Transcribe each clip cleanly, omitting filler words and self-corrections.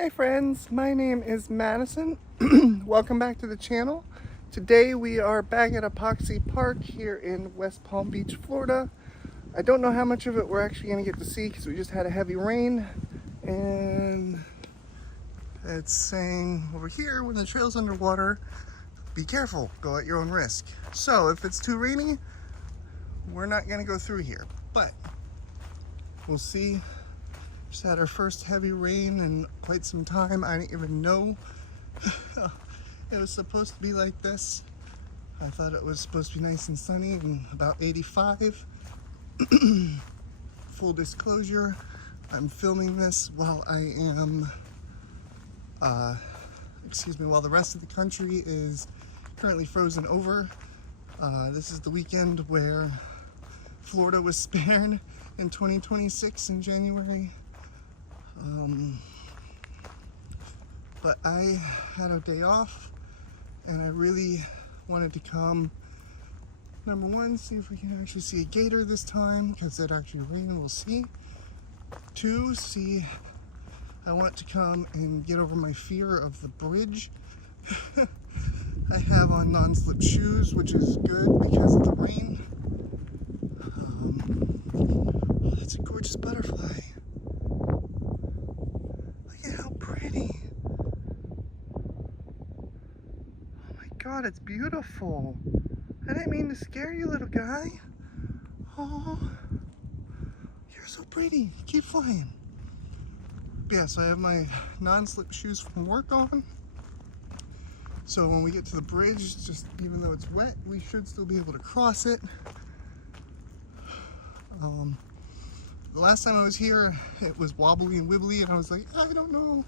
Hi friends, my name is Madison. Welcome back to the channel. Today we are back at Apoxee Park here in West Palm Beach, Florida. I don't know how much of it we're actually going to get to see because we just had a heavy rain, and it's saying over here when the trail's underwater, be careful, go at your own risk. So if it's too rainy, we're not going to go through here, but we'll see. Just had our first heavy rain in quite some time. I didn't even know it was supposed to be like this. I thought it was supposed to be nice and sunny and about 85. Full disclosure, I'm filming this while I am, while the rest of the country is currently frozen over. This is the weekend where Florida was spared in 2026 in January. But I had a day off and I really wanted to come, number one, see if we can actually see a gator this time because it actually rained, we'll see. Two, I want to come and get over my fear of the bridge. I have on non-slip shoes, which is good because of the rain. Oh, that's a gorgeous butterfly. God, it's beautiful. I didn't mean to scare you, little guy. Oh, you're so pretty. Keep flying. But yeah, so I have my non-slip shoes from work on. So when we get to the bridge, just even though it's wet, we should still be able to cross it. The last time I was here, it was wobbly and wibbly, and I was like, I don't know.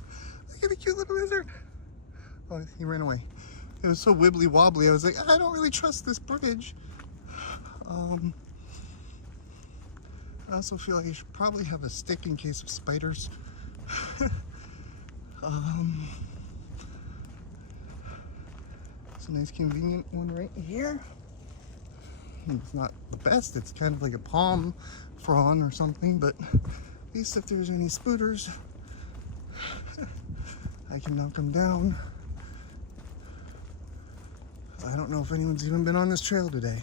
Look at the cute little lizard. Oh, he ran away. It was so wibbly wobbly, I was like, I don't really trust this bridge. I also feel like I should probably have a stick in case of spiders. It's a nice convenient one right here. It's not the best, it's kind of like a palm frond or something, but at least if there's any spooters, I can knock them down. I don't know if anyone's even been on this trail today.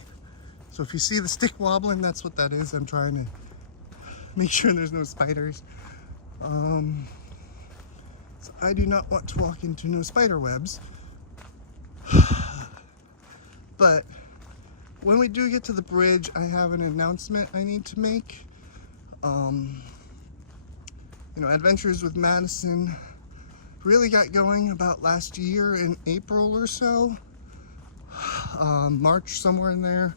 So if you see the stick wobbling, that's what that is. I'm trying to make sure there's no spiders. So I do not want to walk into no spider webs. But when we do get to the bridge, I have an announcement I need to make. Adventures with Madisyn really got going about last year in April or so. March, somewhere in there.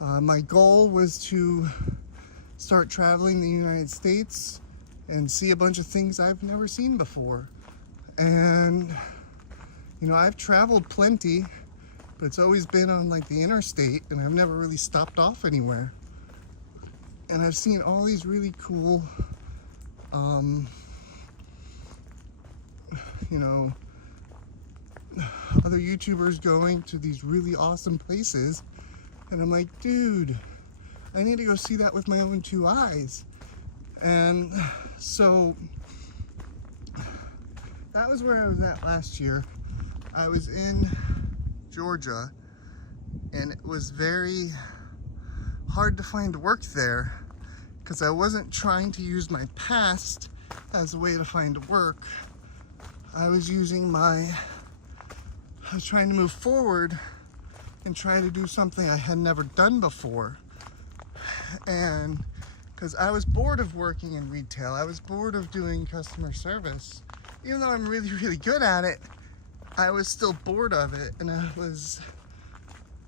My goal was to start traveling the United States and see a bunch of things I've never seen before. And, I've traveled plenty, but it's always been on like the interstate, and I've never really stopped off anywhere. And I've seen all these really cool, other YouTubers going to these really awesome places, and I'm like, dude, I need to go see that with my own two eyes. And so that was where I was at last year. I was in Georgia, and it was very hard to find work there because I wasn't trying to use my past as a way to find work. I was trying to move forward and try to do something I had never done before. And because I was bored of working in retail, I was bored of doing customer service. Even though I'm really, really good at it, I was still bored of it, and I was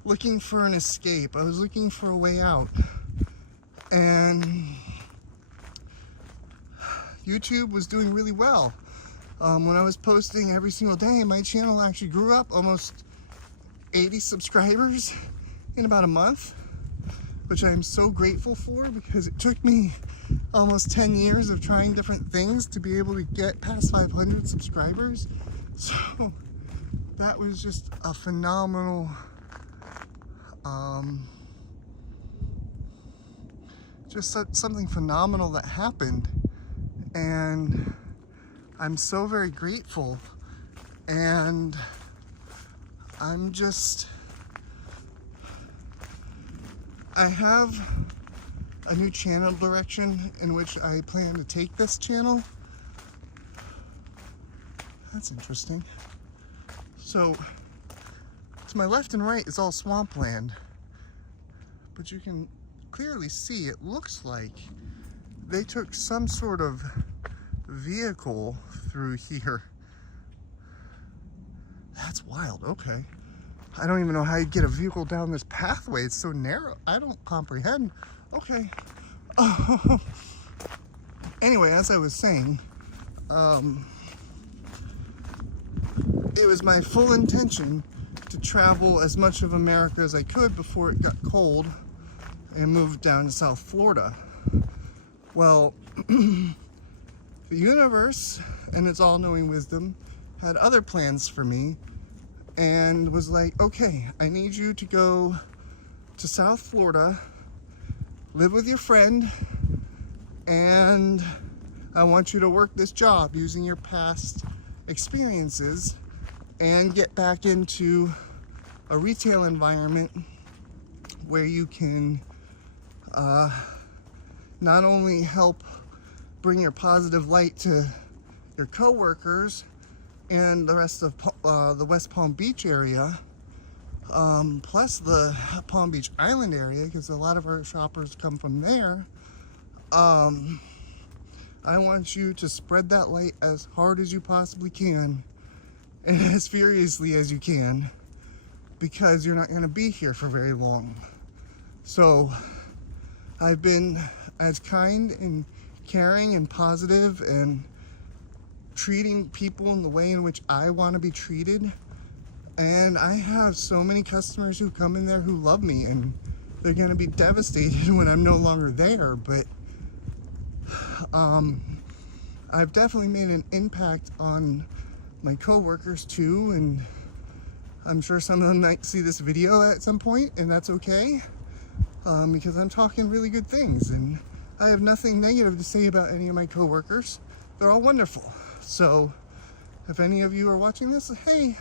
looking for an escape. I was looking for a way out. And YouTube was doing really well. When I was posting every single day, my channel actually grew up almost 80 subscribers in about a month, which I am so grateful for because it took me almost 10 years of trying different things to be able to get past 500 subscribers. So that was just a phenomenal, something phenomenal that happened. And I'm so very grateful, and I have a new channel direction in which I plan to take this channel. That's interesting. So to my left and right is all swampland, but you can clearly see it looks like they took some sort of vehicle through here. That's wild. Okay. I don't even know how you get a vehicle down this pathway. It's so narrow. I don't comprehend. Okay. Anyway, as I was saying, it was my full intention to travel as much of America as I could before it got cold and moved down to South Florida. Well, the universe and its all-knowing wisdom had other plans for me and was like, okay, I need you to go to South Florida, live with your friend, and I want you to work this job using your past experiences and get back into a retail environment where you can not only help bring your positive light to your coworkers and the rest of the West Palm Beach area, plus the Palm Beach Island area, because a lot of our shoppers come from there. I want you to spread that light as hard as you possibly can and as furiously as you can, because you're not going to be here for very long. So I've been as kind and caring and positive and treating people in the way in which I want to be treated. And I have so many customers who come in there who love me, and they're going to be devastated when I'm no longer there. But I've definitely made an impact on my coworkers too, and I'm sure some of them might see this video at some point, and that's okay, because I'm talking really good things, and I have nothing negative to say about any of my coworkers. They're all wonderful. So if any of you are watching this, hey,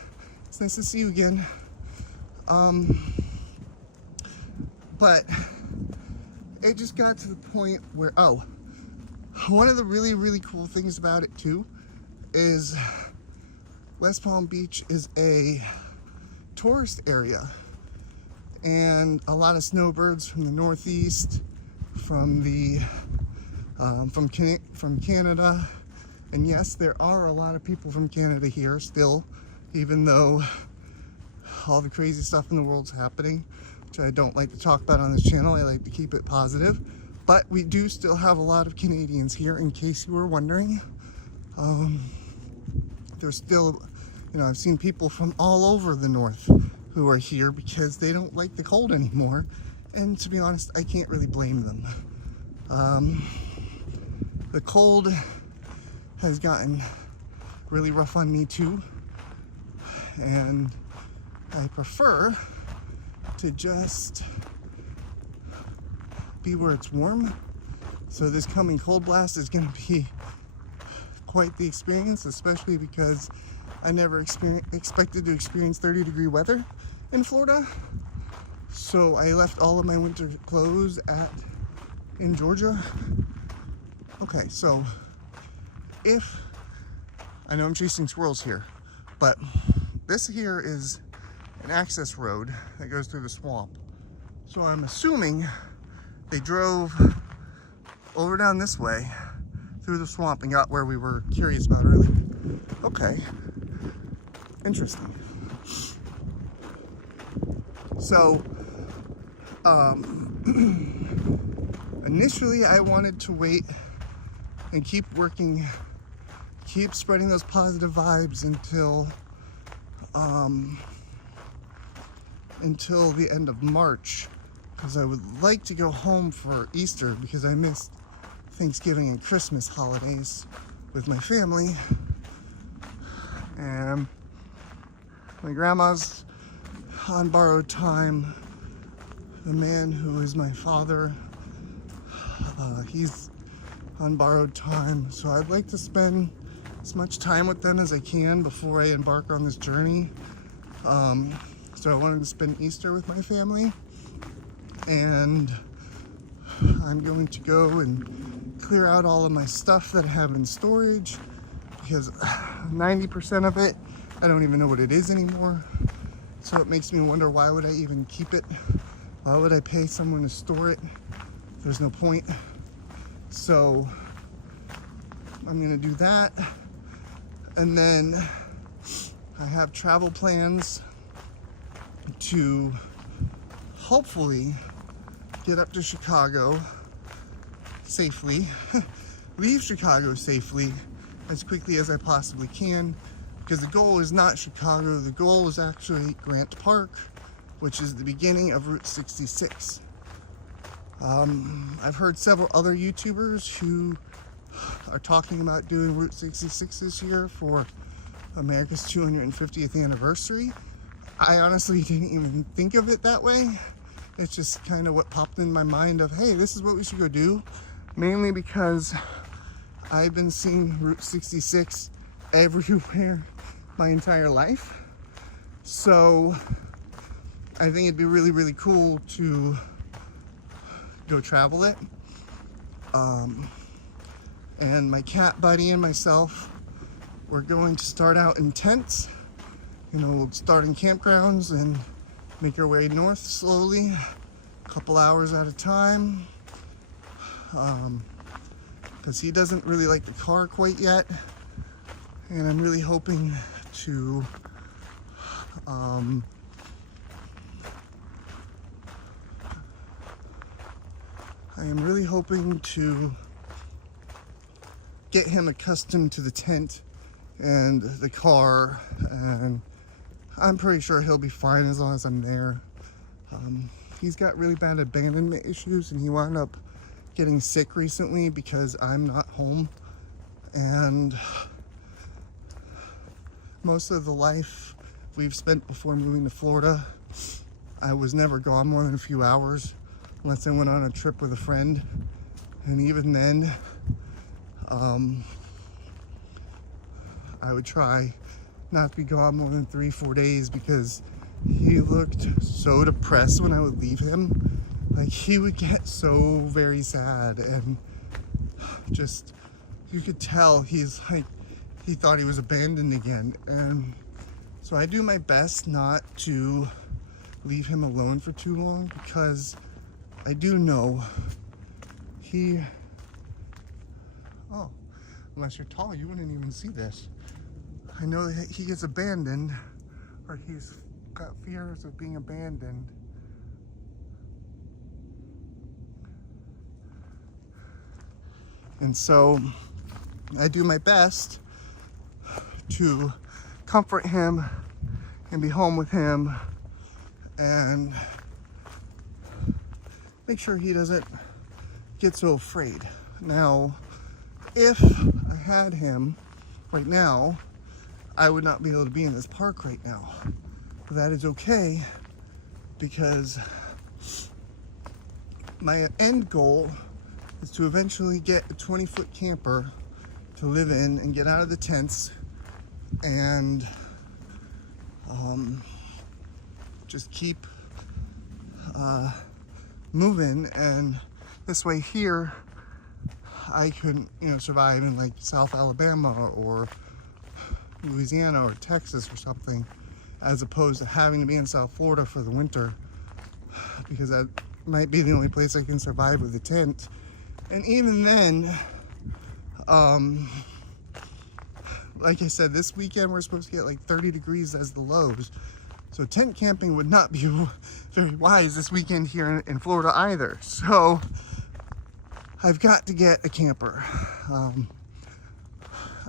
it's nice to see you again. But it just got to the point where, one of the really, really cool things about it too is West Palm Beach is a tourist area, and a lot of snowbirds from the Northeast, from Canada, and yes, there are a lot of people from Canada here still, even though all the crazy stuff in the world's happening, which I don't like to talk about on this channel. I like to keep it positive, but we do still have a lot of Canadians here, in case you were wondering. There's still, I've seen people from all over the north who are here because they don't like the cold anymore, and to be honest, I can't really blame them. The cold has gotten really rough on me too, and I prefer to just be where it's warm. So this coming cold blast is going to be quite the experience, especially because I never expected to experience 30-degree weather in Florida. So I left all of my winter clothes in Georgia. Okay, so I know I'm chasing squirrels here, but this here is an access road that goes through the swamp. So I'm assuming they drove over down this way through the swamp and got where we were curious about earlier. Okay, interesting. So initially I wanted to wait and keep working, keep spreading those positive vibes until the end of March, because I would like to go home for Easter, because I missed Thanksgiving and Christmas holidays with my family. And my grandma's on borrowed time. The man who is my father, he's on borrowed time. So I'd like to spend as much time with them as I can before I embark on this journey. So I wanted to spend Easter with my family, and I'm going to go and clear out all of my stuff that I have in storage, because 90% of it, I don't even know what it is anymore. So it makes me wonder, why would I even keep it? Why would I pay someone to store it? There's no point. So I'm gonna do that. And then I have travel plans to hopefully get up to Chicago safely, leave Chicago safely as quickly as I possibly can, because the goal is not Chicago. The goal is actually Grant Park, which is the beginning of Route 66. I've heard several other YouTubers who are talking about doing Route 66 this year for America's 250th anniversary. I honestly didn't even think of it that way. It's just kind of what popped in my mind of, hey, this is what we should go do. Mainly because I've been seeing Route 66 everywhere my entire life. So I think it'd be really, really cool to go travel it. And my cat buddy and myself, we're going to start out in tents. You know, we'll start in campgrounds and make our way north slowly, a couple hours at a time. Because he doesn't really like the car quite yet. And I'm really hoping to get him accustomed to the tent and the car, and I'm pretty sure he'll be fine as long as I'm there. He's got really bad abandonment issues, and he wound up getting sick recently because I'm not home. And most of the life we've spent before moving to Florida, I was never gone more than a few hours unless I went on a trip with a friend. And even then, I would try not to be gone more than 3-4 days, because he looked so depressed when I would leave him. Like, he would get so very sad, and just, you could tell he's like, he thought he was abandoned again. And so I do my best not to leave him alone for too long, because I do know oh, unless you're tall, you wouldn't even see this. I know that he gets abandoned, or he's got fears of being abandoned. And so I do my best to comfort him and be home with him and make sure he doesn't get so afraid. Now, if I had him right now, I would not be able to be in this park right now. But that is okay, because my end goal is to eventually get a 20-foot camper to live in and get out of the tents and just keep moving. And this way here, I could, survive in like South Alabama or Louisiana or Texas or something, as opposed to having to be in South Florida for the winter, because that might be the only place I can survive with a tent. And even then, like I said, this weekend we're supposed to get like 30 degrees as the lows. So tent camping would not be very wise this weekend here in Florida either. So I've got to get a camper.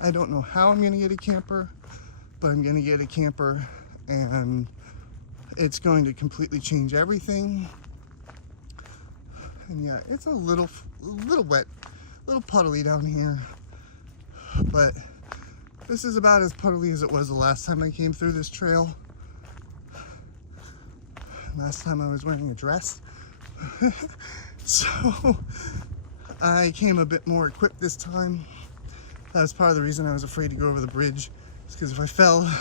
I don't know how I'm going to get a camper, but I'm going to get a camper, and it's going to completely change everything. And yeah, it's a little wet, a little puddly down here, but this is about as puddly as it was the last time I came through this trail. Last time I was wearing a dress. So I came a bit more equipped this time, That was part of the reason I was afraid to go over the bridge. It's because if I fell,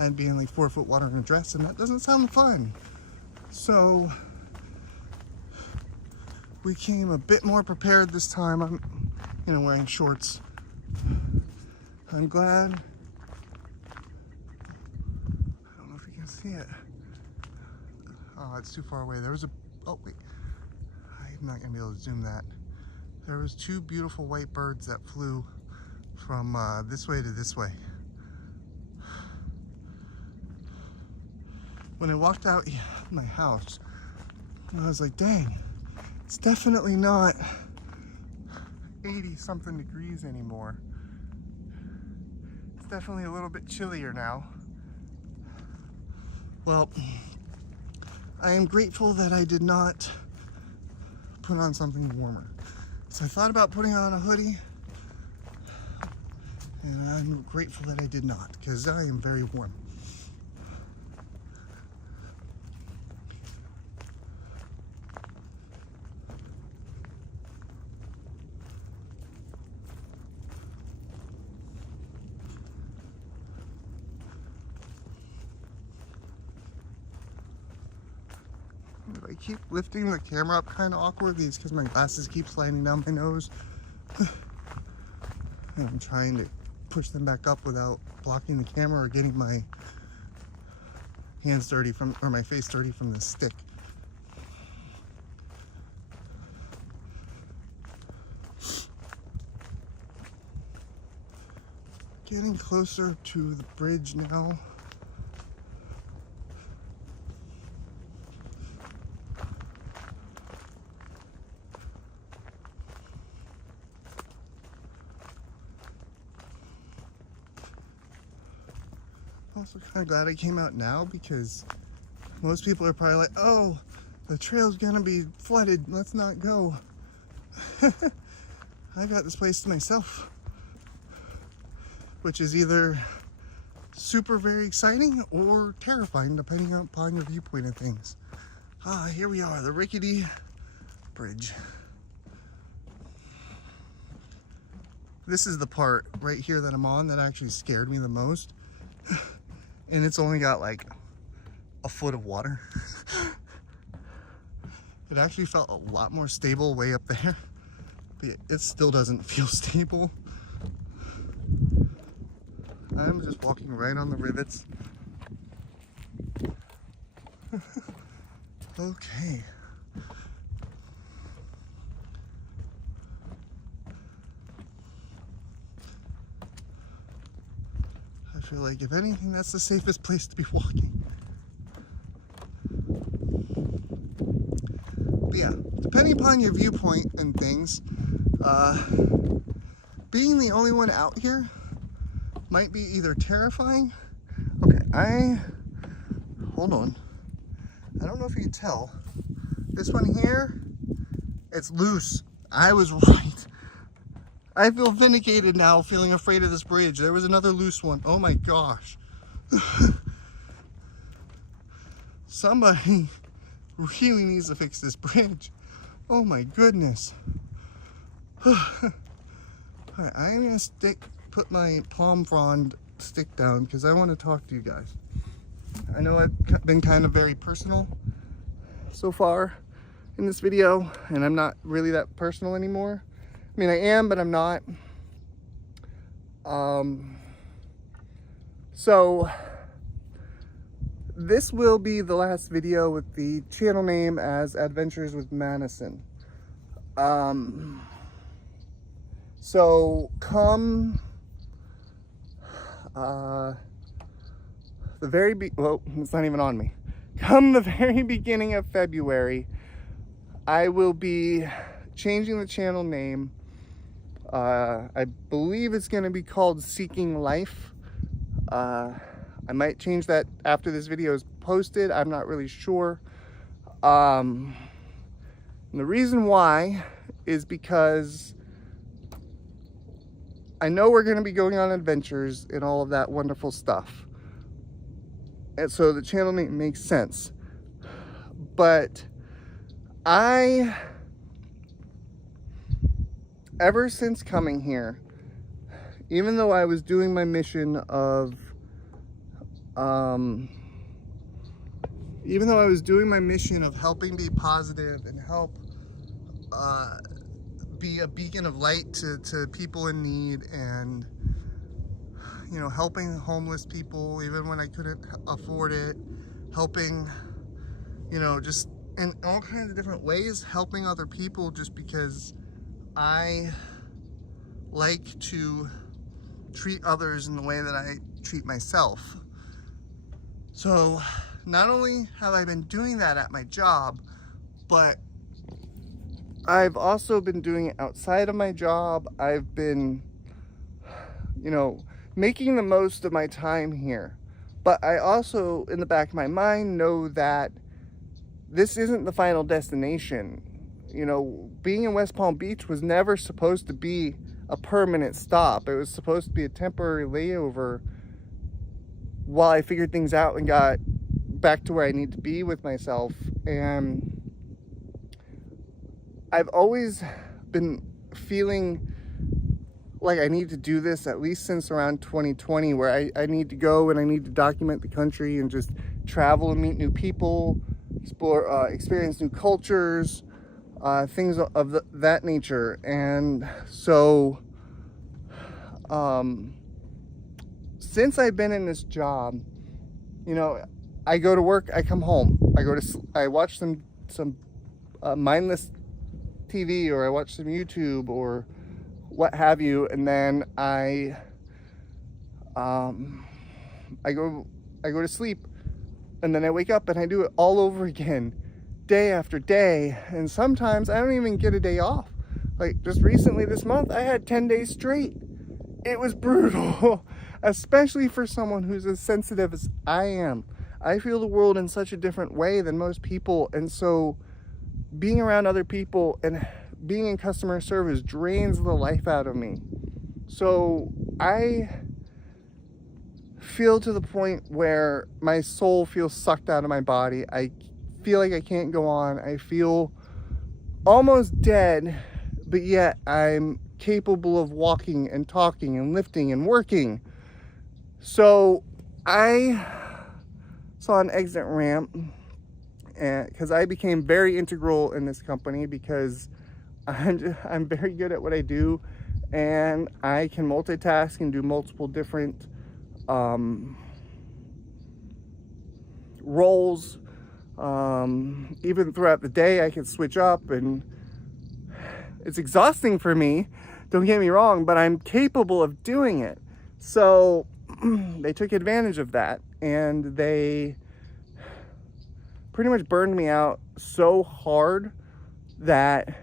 I'd be in like 4-foot water in a dress, and that doesn't sound fun. So we came a bit more prepared this time. I'm, wearing shorts. I'm glad. I don't know if you can see it. Oh, it's too far away. There was a, oh wait, I'm not gonna be able to zoom that. There was 2 beautiful white birds that flew from this way to this way. When I walked out my house, I was like, dang, it's definitely not 80 something degrees anymore. It's definitely a little bit chillier now. Well, I am grateful that I did not put on something warmer. So I thought about putting on a hoodie, and I'm grateful that I did not, because I am very warm. I keep lifting the camera up kind of awkwardly. It's because my glasses keep sliding down my nose. And I'm trying to push them back up without blocking the camera or getting my hands dirty from, or my face dirty from the stick. Getting closer to the bridge now. Also kind of glad I came out now, because most people are probably like, oh, the trail's gonna be flooded, let's not go. I got this place to myself, which is either super very exciting or terrifying depending upon your viewpoint of things. Here we are, the rickety bridge. This is the part right here that I'm on that actually scared me the most. And it's only got like a foot of water. It actually felt a lot more stable way up there, but it still doesn't feel stable. I'm just walking right on the rivets. Okay. I feel like if anything, that's the safest place to be walking. But yeah, depending upon your viewpoint and things, being the only one out here might be either terrifying. Okay, hold on. I don't know if you can tell. This one here, it's loose. I was right. I feel vindicated now, feeling afraid of this bridge. There was another loose one. Oh my gosh. Somebody really needs to fix this bridge. Oh my goodness. Alright, I'm gonna put my palm frond stick down because I want to talk to you guys. I know I've been kind of very personal so far in this video, and I'm not really that personal anymore. I mean, I am, but I'm not. So this will be the last video with the channel name as Adventures with Madisyn. So come well, it's not even on me. Come the very beginning of February, I will be changing the channel name. I believe it's going to be called Seeking Life. I might change that after this video is posted. I'm not really sure. And the reason why is because I know we're going to be going on adventures and all of that wonderful stuff. And so the channel name makes sense. But ever since coming here, even though I was doing my mission of helping be positive and help be a beacon of light to people in need, and helping homeless people even when I couldn't afford it, helping just in all kinds of different ways, helping other people just because I like to treat others in the way that I treat myself. So not only have I been doing that at my job, but I've also been doing it outside of my job. I've been, making the most of my time here. But I also, in the back of my mind, know that this isn't the final destination. Being in West Palm Beach was never supposed to be a permanent stop. It was supposed to be a temporary layover while I figured things out and got back to where I need to be with myself. And I've always been feeling like I need to do this, at least since around 2020, where I need to go and I need to document the country and just travel and meet new people, explore, experience new cultures, things of that nature. And so since I've been in this job, I go to work, I come home, I watch some mindless TV, or I watch some YouTube or what have you, and then I go to sleep, and then I wake up and I do it all over again, day after day. And sometimes I don't even get a day off. Like just recently this month, I had 10 days straight. It was brutal, especially for someone who's as sensitive as I am. I feel the world in such a different way than most people, and so being around other people and being in customer service drains the life out of me. So I feel to the point where my soul feels sucked out of my body. I feel like I can't go on. I feel almost dead, but yet I'm capable of walking and talking and lifting and working. So I saw an exit ramp, and because I became very integral in this company, because I'm very good at what I do, and I can multitask and do multiple different roles. Even throughout the day, I can switch up, and it's exhausting for me, don't get me wrong, but I'm capable of doing it. So they took advantage of that, and they pretty much burned me out so hard that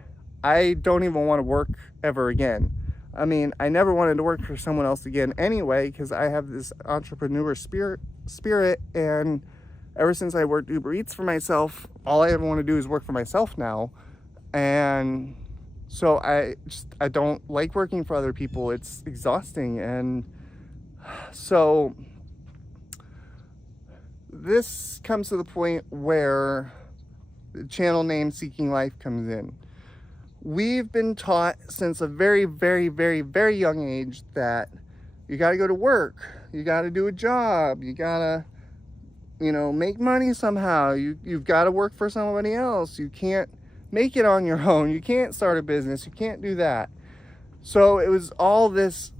I don't even want to work ever again. I mean, I never wanted to work for someone else again anyway, because I have this entrepreneur spirit, and ever since I worked Uber Eats for myself, all I ever want to do is work for myself now. And so I don't like working for other people. It's exhausting. And so this comes to the point where the channel name Seeking Life comes in. We've been taught since a very, very, very, very young age that you got to go to work, you got to do a job, you got to, make money somehow. You've got to work for somebody else. You can't make it on your own. You can't start a business. You can't do that. So it was all this,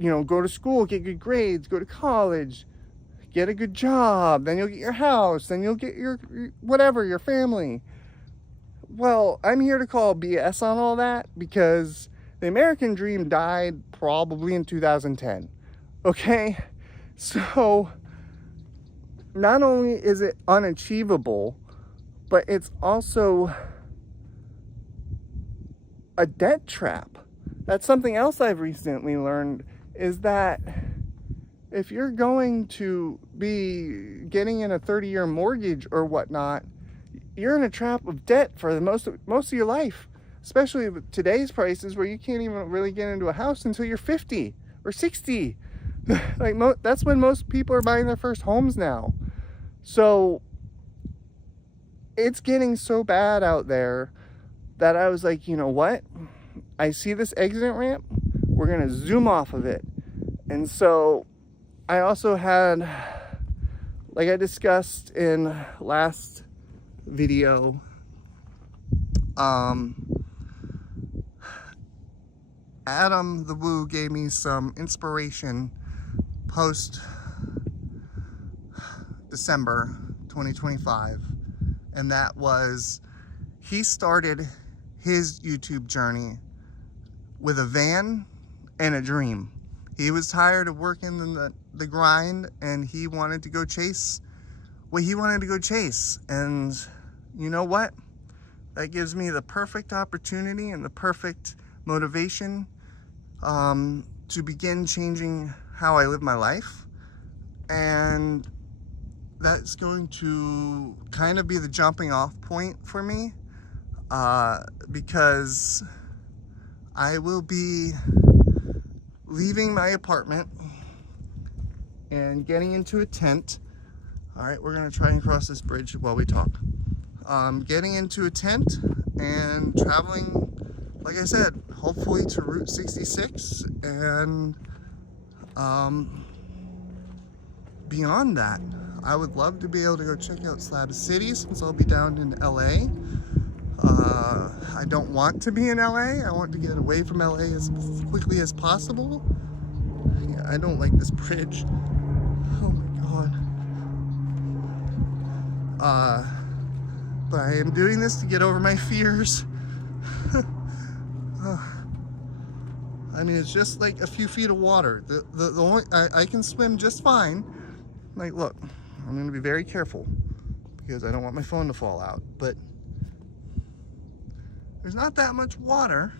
go to school, get good grades, go to college, get a good job, then you'll get your house, then you'll get your whatever, your family. Well, I'm here to call BS on all that, because the American dream died probably in 2010. Okay? So not only is it unachievable, but it's also a debt trap. That's something else I've recently learned, is that if you're going to be getting in a 30-year mortgage or whatnot, you're in a trap of debt for the most of your life, especially with today's prices, where you can't even really get into a house until you're 50 or 60. Like that's when most people are buying their first homes now. So it's getting so bad out there that I was like, you know what? I see this exit ramp we're gonna zoom off of it. And so I also had, like I discussed in last video, Adam the Woo gave me some inspiration post December 2025, and that was, he started his YouTube journey with a van and a dream. He was tired of working in the grind, and he wanted to go chase what he wanted to go chase. And you know what? That gives me the perfect opportunity and the perfect motivation to begin changing how I live my life. And that's going to kind of be the jumping off point for me, because I will be leaving my apartment and getting into a tent. All right, we're gonna try and cross this bridge while we talk. Getting into a tent and traveling, like I said, hopefully to Route 66, and beyond that, I would love to be able to go check out Slab City since I'll be down in LA. I don't want to be in LA. I want to get away from LA as quickly as possible. Yeah, I don't like this bridge. Oh my God. But I am doing this to get over my fears. I mean, it's just like a few feet of water. The only, I can swim just fine. Like, look, I'm gonna be very careful because I don't want my phone to fall out, but there's not that much water.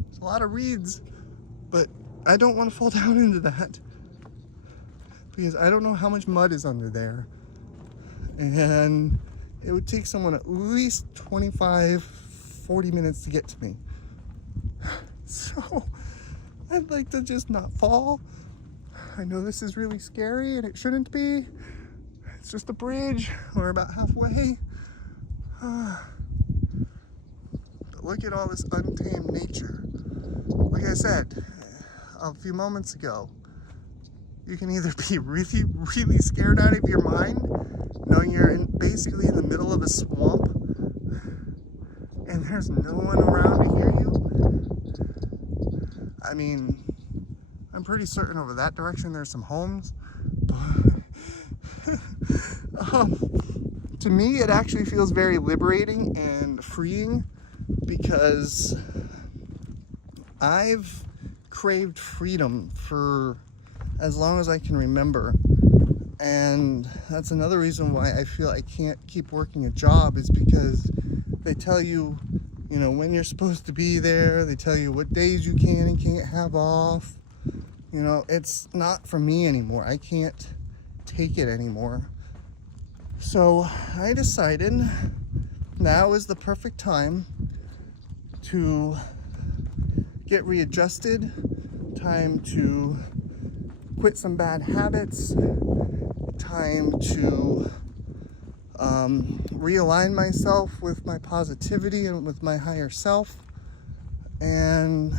There's a lot of reeds, but I don't want to fall down into that because I don't know how much mud is under there. And it would take someone at least 25, 40 minutes to get to me. So I'd like to just not fall. I know this is really scary and it shouldn't be. It's just a bridge. We're about halfway. But look at all this untamed nature. Like I said a few moments ago, you can either be really, really scared out of your mind, knowing you're basically in the middle of a swamp and there's no one around to hear you. I mean, I'm pretty certain over that direction there's some homes. To me, it actually feels very liberating and freeing because I've craved freedom for as long as I can remember. And that's another reason why I feel I can't keep working a job, is because they tell you, you know, when you're supposed to be there. They tell you what days you can and can't have off. You know, it's not for me anymore. I can't take it anymore. So I decided now is the perfect time to get readjusted, time to quit some bad habits, time to realign myself with my positivity and with my higher self, and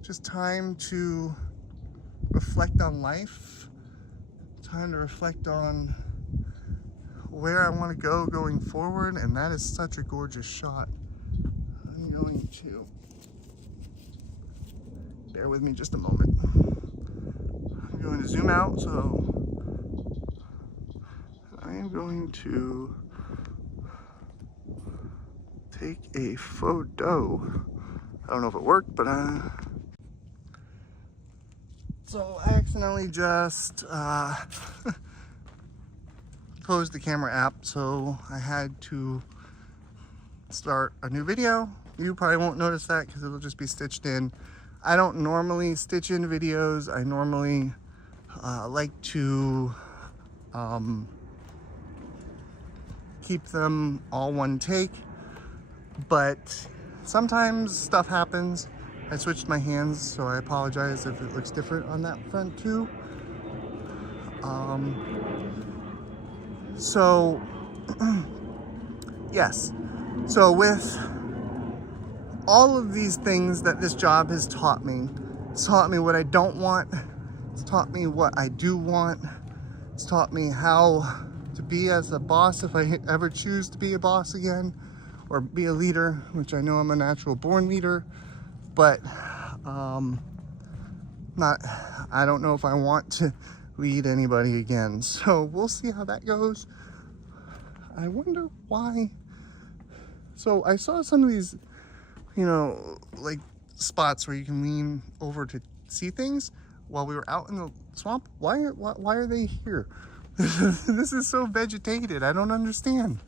just time to reflect on life, time to reflect on where I want to go going forward. And that is such a gorgeous shot. I'm going to bear with me just a moment. I'm going to zoom out, so I am going to take a photo. I don't know if it worked, but so I accidentally just closed the camera app, so I had to start a new video. You probably won't notice that because it'll just be stitched in. I don't normally stitch in videos. I normally like to keep them all one take, but sometimes stuff happens. I switched my hands, so I apologize if it looks different on that front too. So yes, so with all of these things that this job has taught me. It's taught me what I don't want. It's taught me what I do want. It's taught me how to be as a boss if I ever choose to be a boss again, or be a leader, which I know I'm a natural born leader, but I don't know if I want to lead anybody again. So we'll see how that goes. I wonder why. So I saw some of these, you know, like spots where you can lean over to see things while we were out in the swamp. Why are they here? This is so vegetated. I don't understand.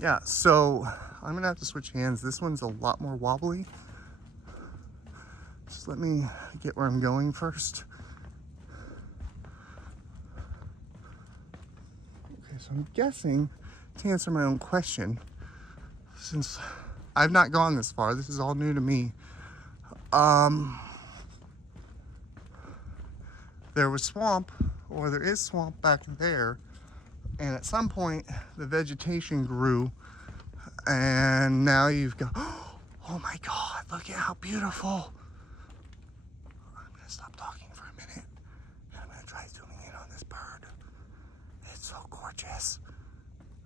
Yeah, so I'm gonna have to switch hands. This one's a lot more wobbly. Just let me get where I'm going first. Okay, so I'm guessing, to answer my own question, since I've not gone this far, this is all new to me. There was swamp, or there is swamp back there, and at some point the vegetation grew, and now you've got, oh my God, look at how beautiful. I'm gonna stop talking for a minute, and I'm gonna try zooming in on this bird. It's so gorgeous.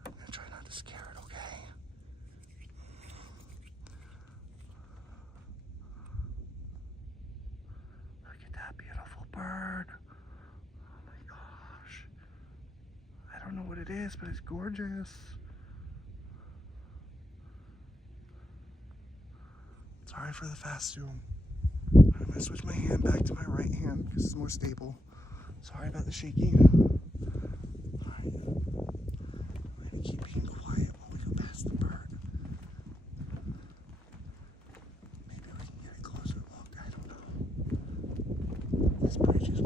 I'm gonna try not to scare it, okay? Look at that beautiful bird. Oh my gosh. I don't know what it is, but it's gorgeous. Sorry for the fast zoom. I'm gonna switch my hand back to my right hand because it's more stable. Sorry about the shaky. Alright. I'm gonna keep being quiet while we go past the bird. Maybe we can get a closer look. I don't know. This bridge is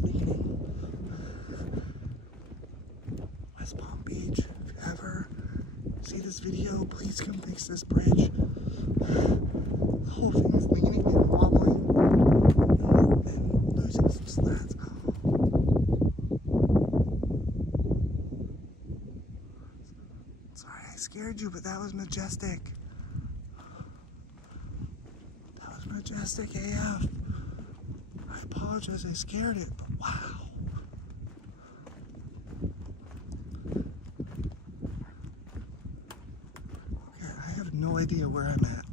leaning. West Palm Beach, if you ever see this video, please come fix this bridge. The whole thing is leaning and wobbling and losing some slats. Sorry I scared you, but that was majestic. That was majestic AF. I apologize, I scared it, but wow. Okay, I have no idea where I'm at.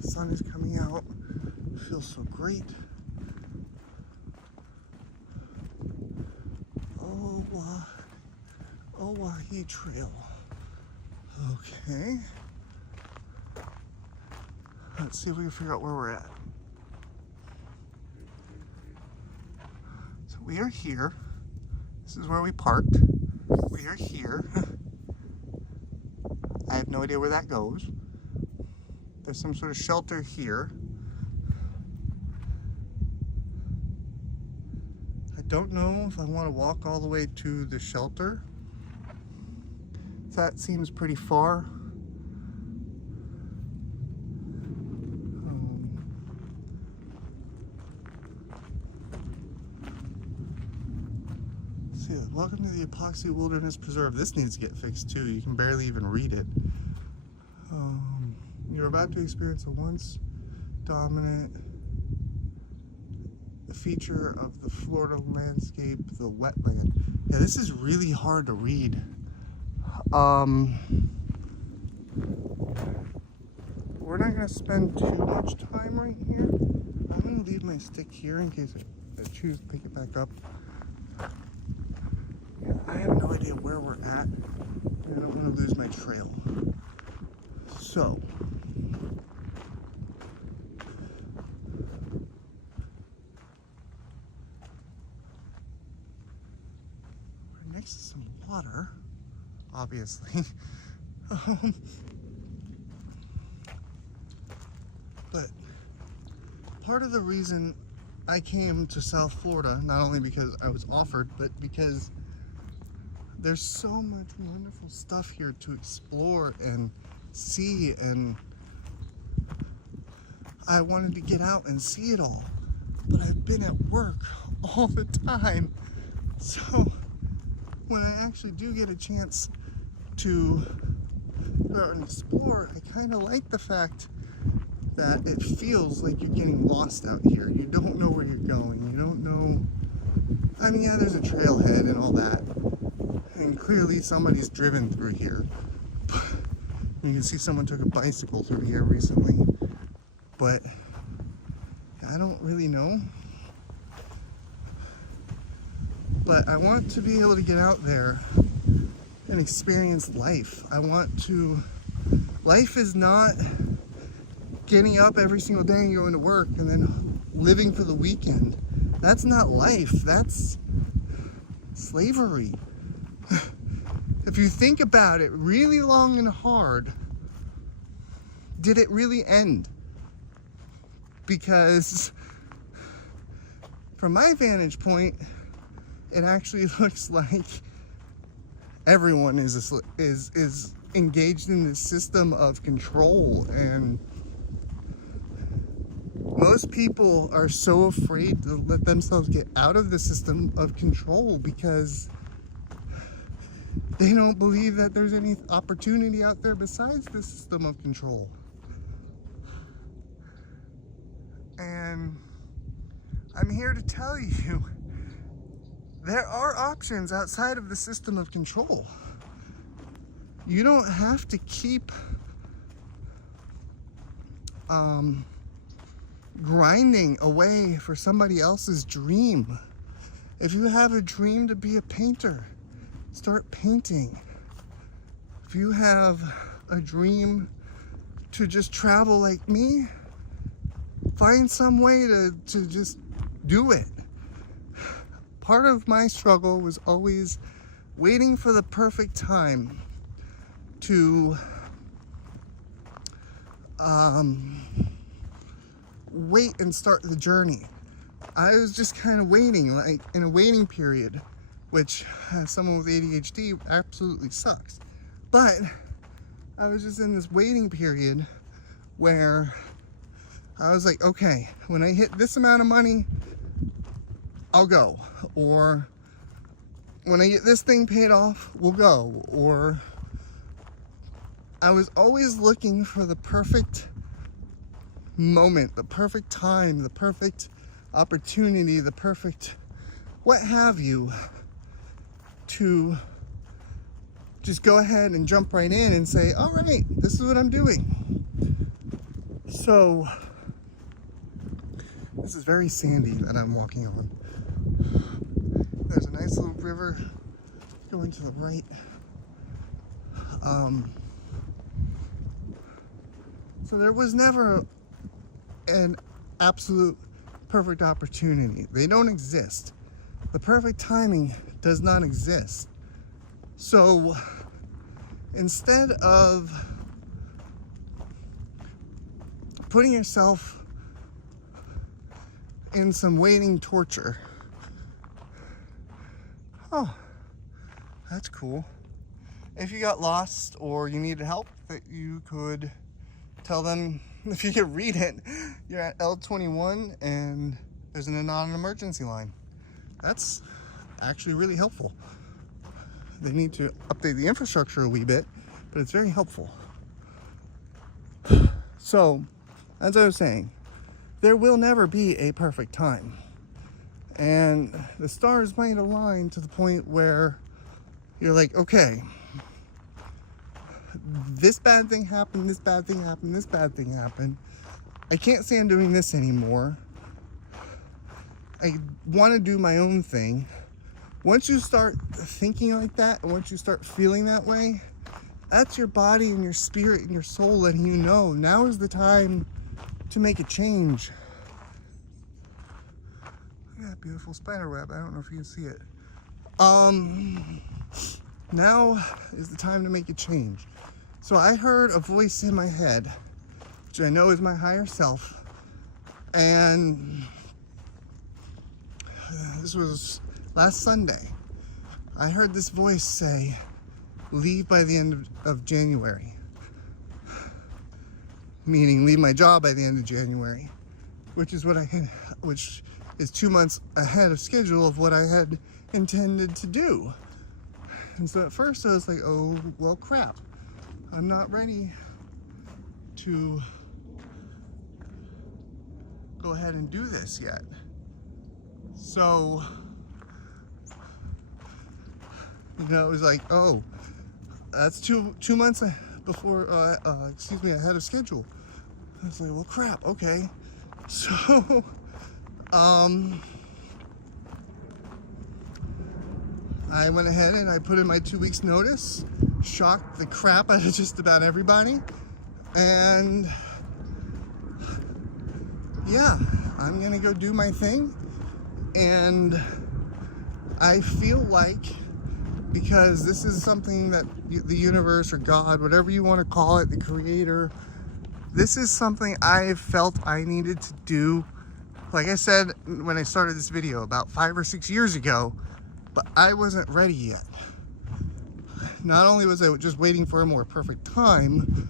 The sun is coming out. It feels so great. Apoxee Trail. Okay. Let's see if we can figure out where we're at. So we are here. This is where we parked. We are here. I have no idea where that goes. There's some sort of shelter here. I don't know if I want to walk all the way to the shelter. That seems pretty far. See, welcome to the Apoxee Wilderness Preserve. This needs to get fixed too. You can barely even read it. You're about to experience a once dominant feature of the Florida landscape, the wetland. Yeah, this is really hard to read. We're not going to spend too much time right here. I'm going to leave my stick here in case I choose to pick it back up. Yeah, I have no idea where we're at. I don't want to lose my trail. So, we're next to some water, obviously. But part of the reason I came to South Florida, not only because I was offered, but because there's so much wonderful stuff here to explore and see, and I wanted to get out and see it all, but I've been at work all the time, so when I actually do get a chance to go out and explore, I kind of like the fact that it feels like you're getting lost out here. You don't know where you're going. You don't know. I mean, yeah, there's a trailhead and all that, and clearly somebody's driven through here. You can see someone took a bicycle through here recently, but I don't really know. But I want to be able to get out there and experience life. Life is not getting up every single day and going to work and then living for the weekend. That's not life, that's slavery. If you think about it really long and hard, did it really end? Because from my vantage point, it actually looks like everyone is engaged in this system of control, and most people are so afraid to let themselves get out of the system of control because they don't believe that there's any opportunity out there besides the system of control. And I'm here to tell you, there are options outside of the system of control. You don't have to keep grinding away for somebody else's dream. If you have a dream to be a painter, start painting. If you have a dream to just travel like me, find some way to just do it. Part of my struggle was always waiting for the perfect time to wait and start the journey. I was just kind of waiting, like in a waiting period, which as someone with ADHD absolutely sucks. But I was just in this waiting period where I was like, okay, when I hit this amount of money, I'll go. Or when I get this thing paid off, we'll go. Or I was always looking for the perfect moment, the perfect time, the perfect opportunity, the perfect what have you, to just go ahead and jump right in and say, all right, this is what I'm doing. So this is very sandy that I'm walking on. There's a nice little river going to the right. So there was never an absolute perfect opportunity. They don't exist. The perfect timing does not exist. So instead of putting yourself in some waiting torture, oh, that's cool. If you got lost or you needed help, that you could tell them, if you could read it, you're at L21 and there's a non-emergency line. That's actually really helpful. They need to update the infrastructure a wee bit, but it's very helpful. So, as I was saying, there will never be a perfect time. And the stars might align to the point where you're like, okay, this bad thing happened, this bad thing happened, this bad thing happened. I can't say I'm doing this anymore. I want to do my own thing. Once you start thinking like that, and once you start feeling that way, that's your body and your spirit and your soul letting you know now is the time to make a change. Look at that beautiful spider web. I don't know if you can see it. Now is the time to make a change. So I heard a voice in my head, which I know is my higher self, and this was last Sunday. I heard this voice say, leave by the end of January. Meaning leave my job by the end of January, which is which is 2 months ahead of schedule of what I had intended to do. And so at first I was like, oh, well, crap. I'm not ready to go ahead and do this yet. So, you know, it was like, oh, that's two months before, ahead of schedule. I was like, well, crap, okay. So, I went ahead and I put in my 2 weeks notice, shocked the crap out of just about everybody, and yeah, I'm gonna go do my thing. And I feel like, because this is something that the universe or God, whatever you want to call it, the creator, this is something I felt I needed to do. Like I said when I started this video about 5 or 6 years ago, but I wasn't ready yet. Not only was I just waiting for a more perfect time,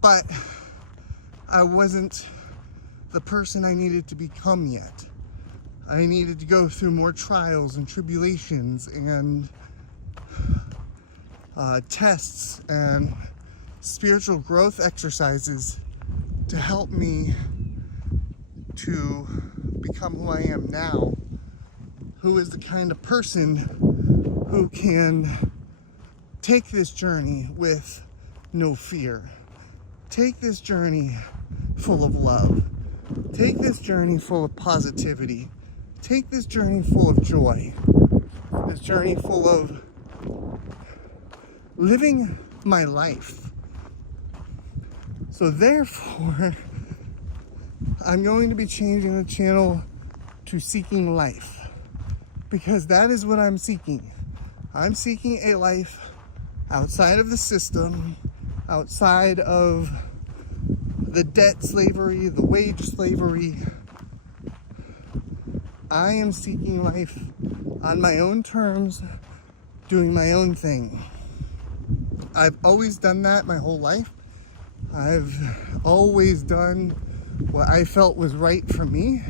but I wasn't the person I needed to become yet. I needed to go through more trials and tribulations and tests and spiritual growth exercises to help me to become who I am now, who is the kind of person who can take this journey with no fear, take this journey full of love, take this journey full of positivity, take this journey full of joy, this journey full of living my life. So therefore, I'm going to be changing the channel to Seeking Life, because that is what I'm seeking. I'm seeking a life outside of the system, outside of the debt slavery, the wage slavery. I am seeking life on my own terms, doing my own thing. I've always done that my whole life. I've always done what I felt was right for me,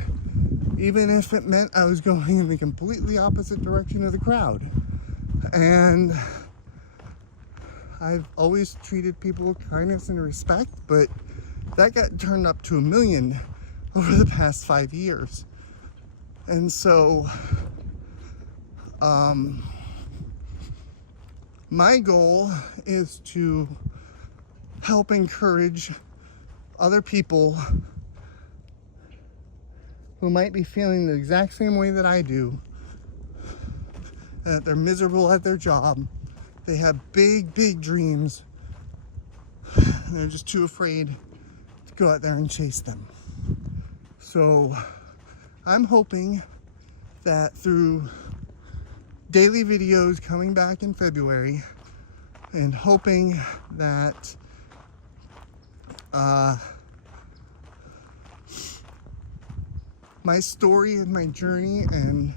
even if it meant I was going in the completely opposite direction of the crowd. And I've always treated people with kindness and respect, but that got turned up to 1,000,000 over the past 5 years. And so, my goal is to help encourage other people who might be feeling the exact same way that I do, that they're miserable at their job, they have big, big dreams, and they're just too afraid to go out there and chase them. So I'm hoping that through daily videos coming back in February, and hoping that my story and my journey and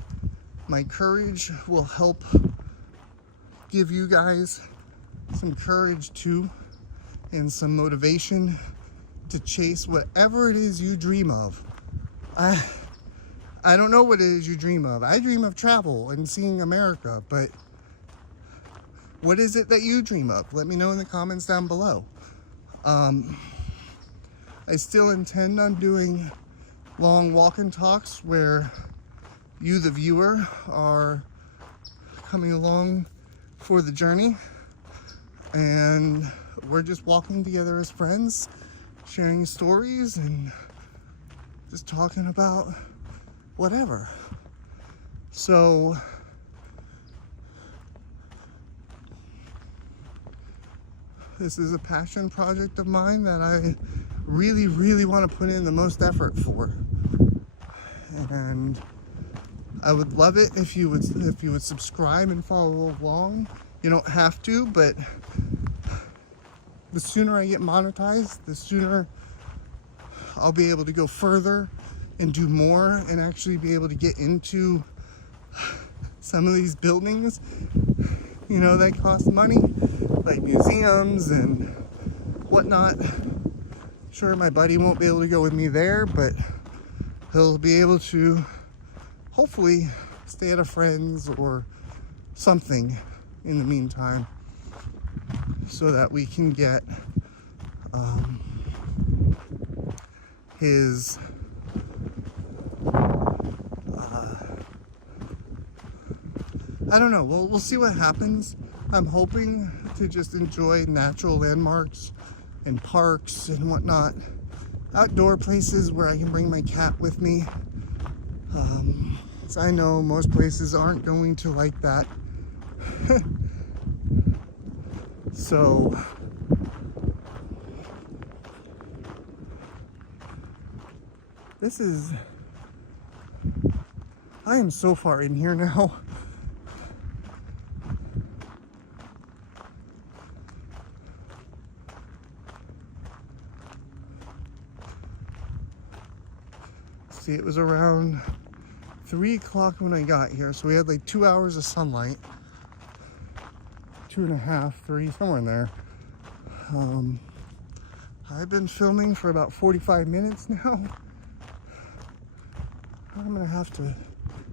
my courage will help give you guys some courage too, and some motivation to chase whatever it is you dream of. I don't know what it is you dream of. I dream of travel and seeing America, but what is it that you dream of? Let me know in the comments down below. I still intend on doing long walk-in talks where you, the viewer, are coming along for the journey, and we're just walking together as friends, sharing stories and just talking about whatever. So this is a passion project of mine that I really, really want to put in the most effort for. And I would love it if you would subscribe and follow along. You don't have to, but the sooner I get monetized, the sooner I'll be able to go further and do more and actually be able to get into some of these buildings, you know, that cost money, like museums and whatnot. Sure, my buddy won't be able to go with me there, but he'll be able to hopefully stay at a friend's or something, in the meantime, so that we can get his I don't know, we'll see what happens. I'm hoping to just enjoy natural landmarks and parks and whatnot, outdoor places where I can bring my cat with me. So I know most places aren't going to like that. So I am so far in here now. See, it was around 3 o'clock when I got here, so we had like 2 hours of sunlight. 2.5, 3, somewhere in there. I've been filming for about 45 minutes now. I'm gonna have to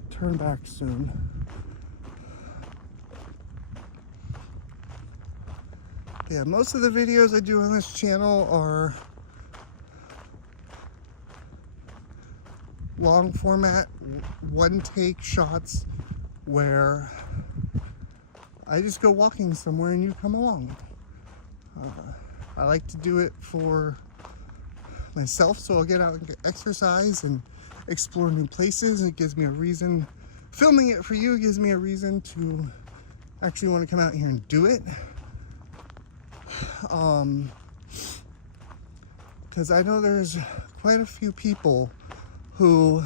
turn back soon. Yeah, most of the videos I do on this channel are long format, one take shots where I just go walking somewhere and you come along. I like to do it for myself, so I'll get out and get exercise and explore new places, and it gives me a reason. Filming it for you gives me a reason to actually want to come out here and do it. Because I know there's quite a few people who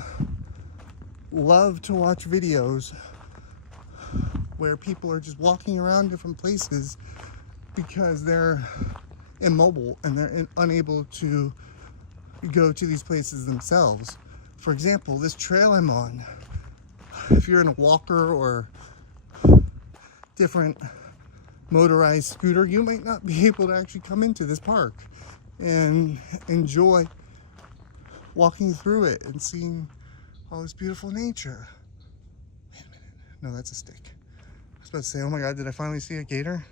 love to watch videos where people are just walking around different places because they're immobile and they're unable to go to these places themselves. For example, this trail I'm on, if you're in a walker or different motorized scooter, you might not be able to actually come into this park and enjoy walking through it and seeing all this beautiful nature. Wait a minute. No, that's a stick. I was about to say, oh my God, did I finally see a gator?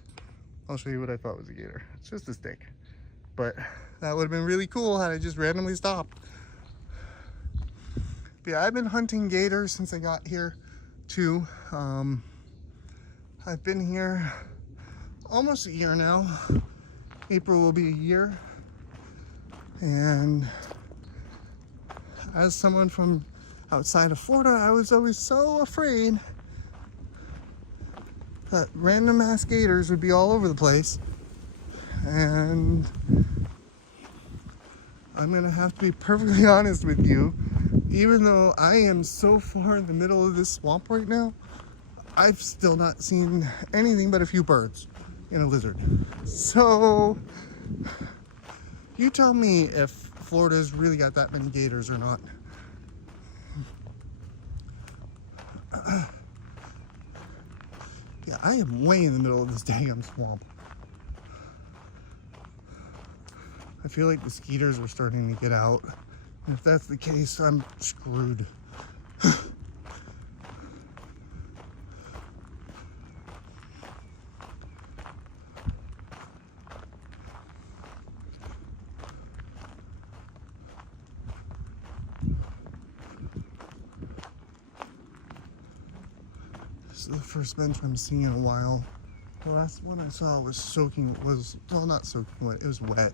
I'll show you what I thought was a gator. It's just a stick. But that would have been really cool had I just randomly stopped. But yeah, I've been hunting gators since I got here too. I've been here almost a year now. April will be a year. And as someone from outside of Florida, I was always so afraid that random ass gators would be all over the place. And I'm gonna have to be perfectly honest with you. Even though I am so far in the middle of this swamp right now, I've still not seen anything but a few birds and a lizard. So you tell me if Florida's really got that many gators or not. Yeah, I am way in the middle of this dang swamp. I feel like the skeeters are starting to get out. And if that's the case, I'm screwed. This is the first bench I'm seeing in a while. The last one I saw was well, not soaking wet, it was wet.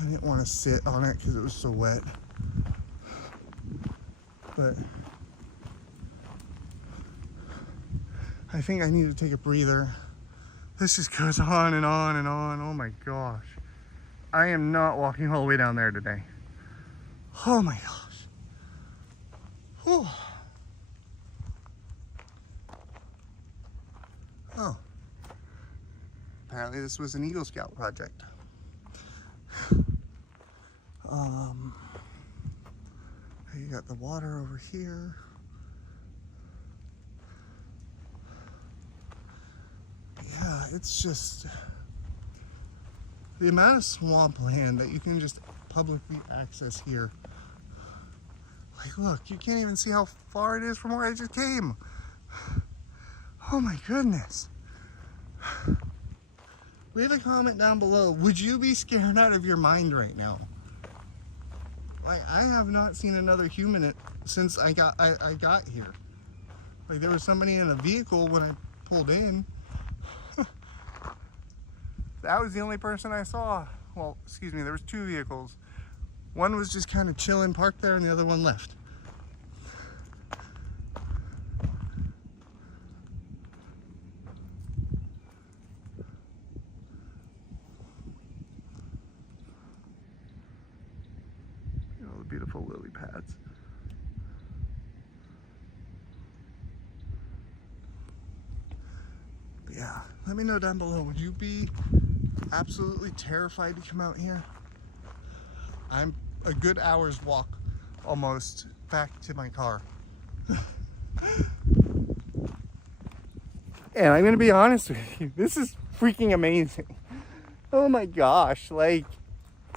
I didn't want to sit on it because it was so wet. But I think I need to take a breather. This just goes on and on and on. Oh my gosh. I am not walking all the way down there today. Oh my gosh. Whew. Oh. Apparently this was an Eagle Scout project. You got the water over here. Yeah, it's just the amount of swampland that you can just publicly access here. Like, look, you can't even see how far it is from where I just came. Oh my goodness. Leave a comment down below. Would you be scared out of your mind right now? Like, I have not seen another human since I got here. Like, there was somebody in a vehicle when I pulled in. That was the only person I saw. Well, excuse me, there was two vehicles. One was just kind of chilling, parked there, and the other one left. All the beautiful lily pads. But yeah, let me know down below. Would you be absolutely terrified to come out here? I'm a good hour's walk almost back to my car. And I'm gonna be honest with you, this is freaking amazing. Oh my gosh, like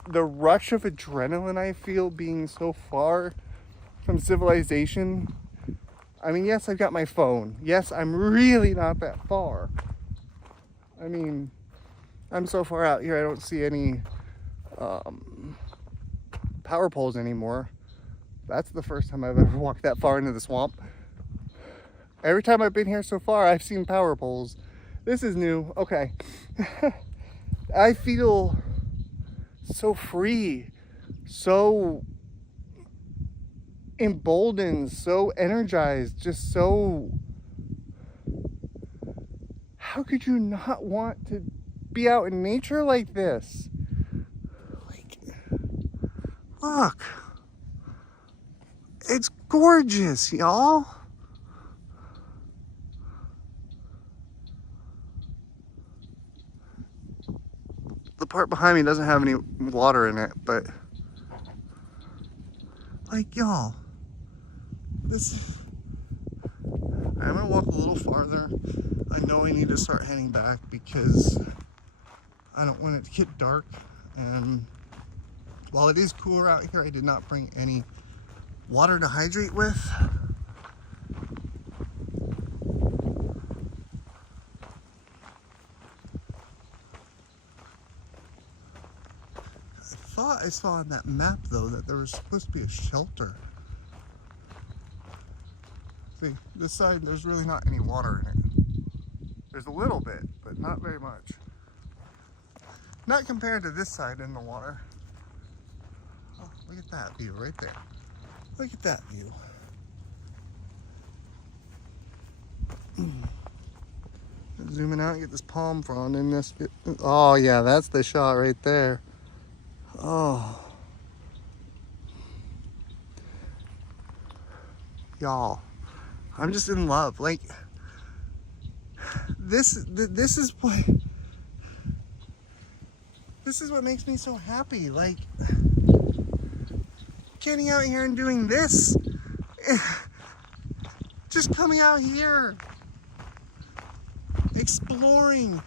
the rush of adrenaline I feel being so far from civilization. I mean, yes, I've got my phone. Yes, I'm really not that far. I mean, I'm so far out here I don't see any power poles anymore. That's the first time I've ever walked that far into the swamp. Every time I've been here so far, I've seen power poles. This is new. Okay. I feel so free, so emboldened, so energized, just so... How could you not want to be out in nature like this? Like, look. It's gorgeous, y'all. The part behind me doesn't have any water in it, but like, y'all, this, I'm gonna walk a little farther. I know we need to start heading back because I don't want it to get dark. And while it is cooler out here, I did not bring any water to hydrate with. I thought I saw on that map though that there was supposed to be a shelter. See, this side there's really not any water in it. There's a little bit, but not very much. Not compared to this side in the water. Oh, look at that view right there. Look at that view. Zooming out, get this palm frond in this. Oh yeah, that's the shot right there. Oh. Y'all, I'm just in love. Like, this is what makes me so happy. Like, getting out here and doing this. Just coming out here, exploring,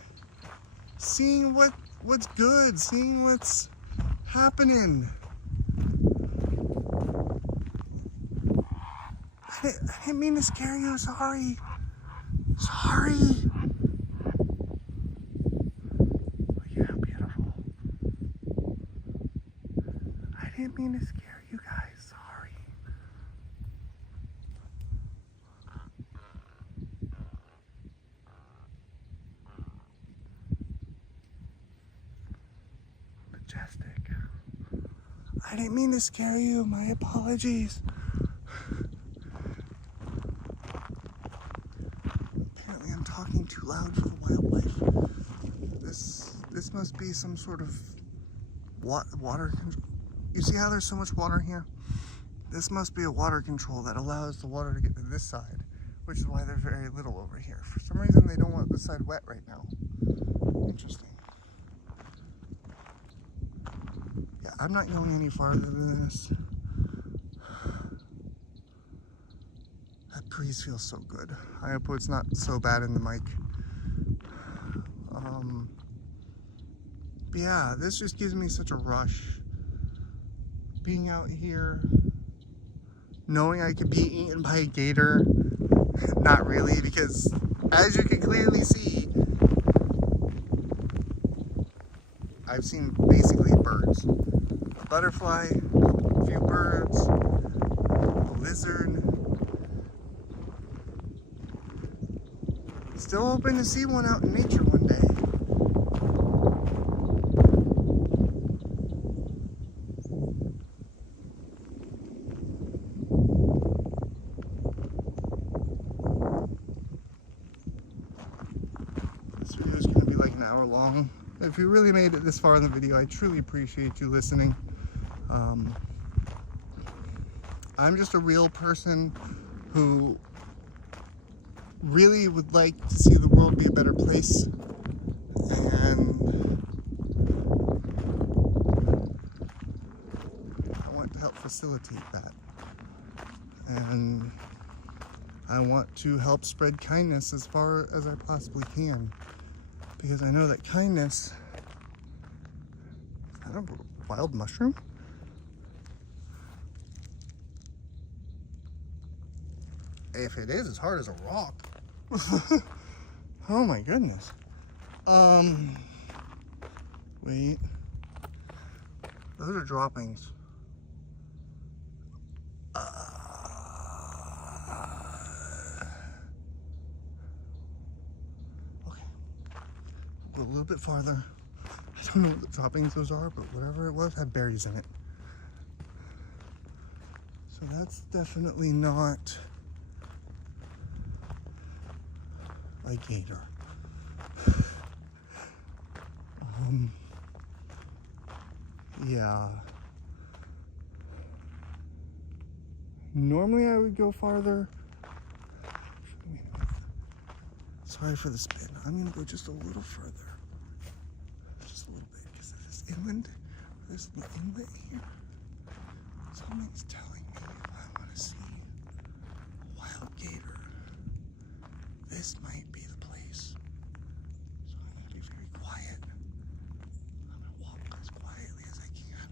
seeing what's good, seeing what's happening. I didn't mean to scare you. Sorry. Sorry. Look at how beautiful. I didn't mean to scare you guys. Sorry. Majestic. I didn't mean to scare you. My apologies. Apparently I'm talking too loud for the wildlife. This must be some sort of water control. You see how there's so much water here? This must be a water control that allows the water to get to this side, which is why there's very little over here. For some reason they don't want this side wet right now. Interesting. Yeah, I'm not going any farther than this. That breeze feels so good. I hope it's not so bad in the mic. But yeah, this just gives me such a rush. Being out here, knowing I could be eaten by a gator. Not really, because as you can clearly see, I've seen basically birds. A butterfly, a few birds, a lizard. Still hoping to see one out in nature one day. This video is going to be like an hour long. If you really made it this far in the video, I truly appreciate you listening. I'm just a real person who really would like to see the world be a better place, and I want to help facilitate that, and I want to help spread kindness as far as I possibly can, because I know that kindness... Is that a wild mushroom? If it is, it's hard as a rock. Oh my goodness. Wait. Those are droppings. Okay. A little bit farther. I don't know what the droppings those are, but whatever it was had berries in it. So that's definitely not alligator. Yeah. Normally I would go farther. Sorry for the spin. I'm gonna go just a little further. Just a little bit, because this inland, there's an inlet here. Something's telling me if I want to see a wild gator, this might be the place. So I'm going to be very quiet. I'm going to walk as quietly as I can,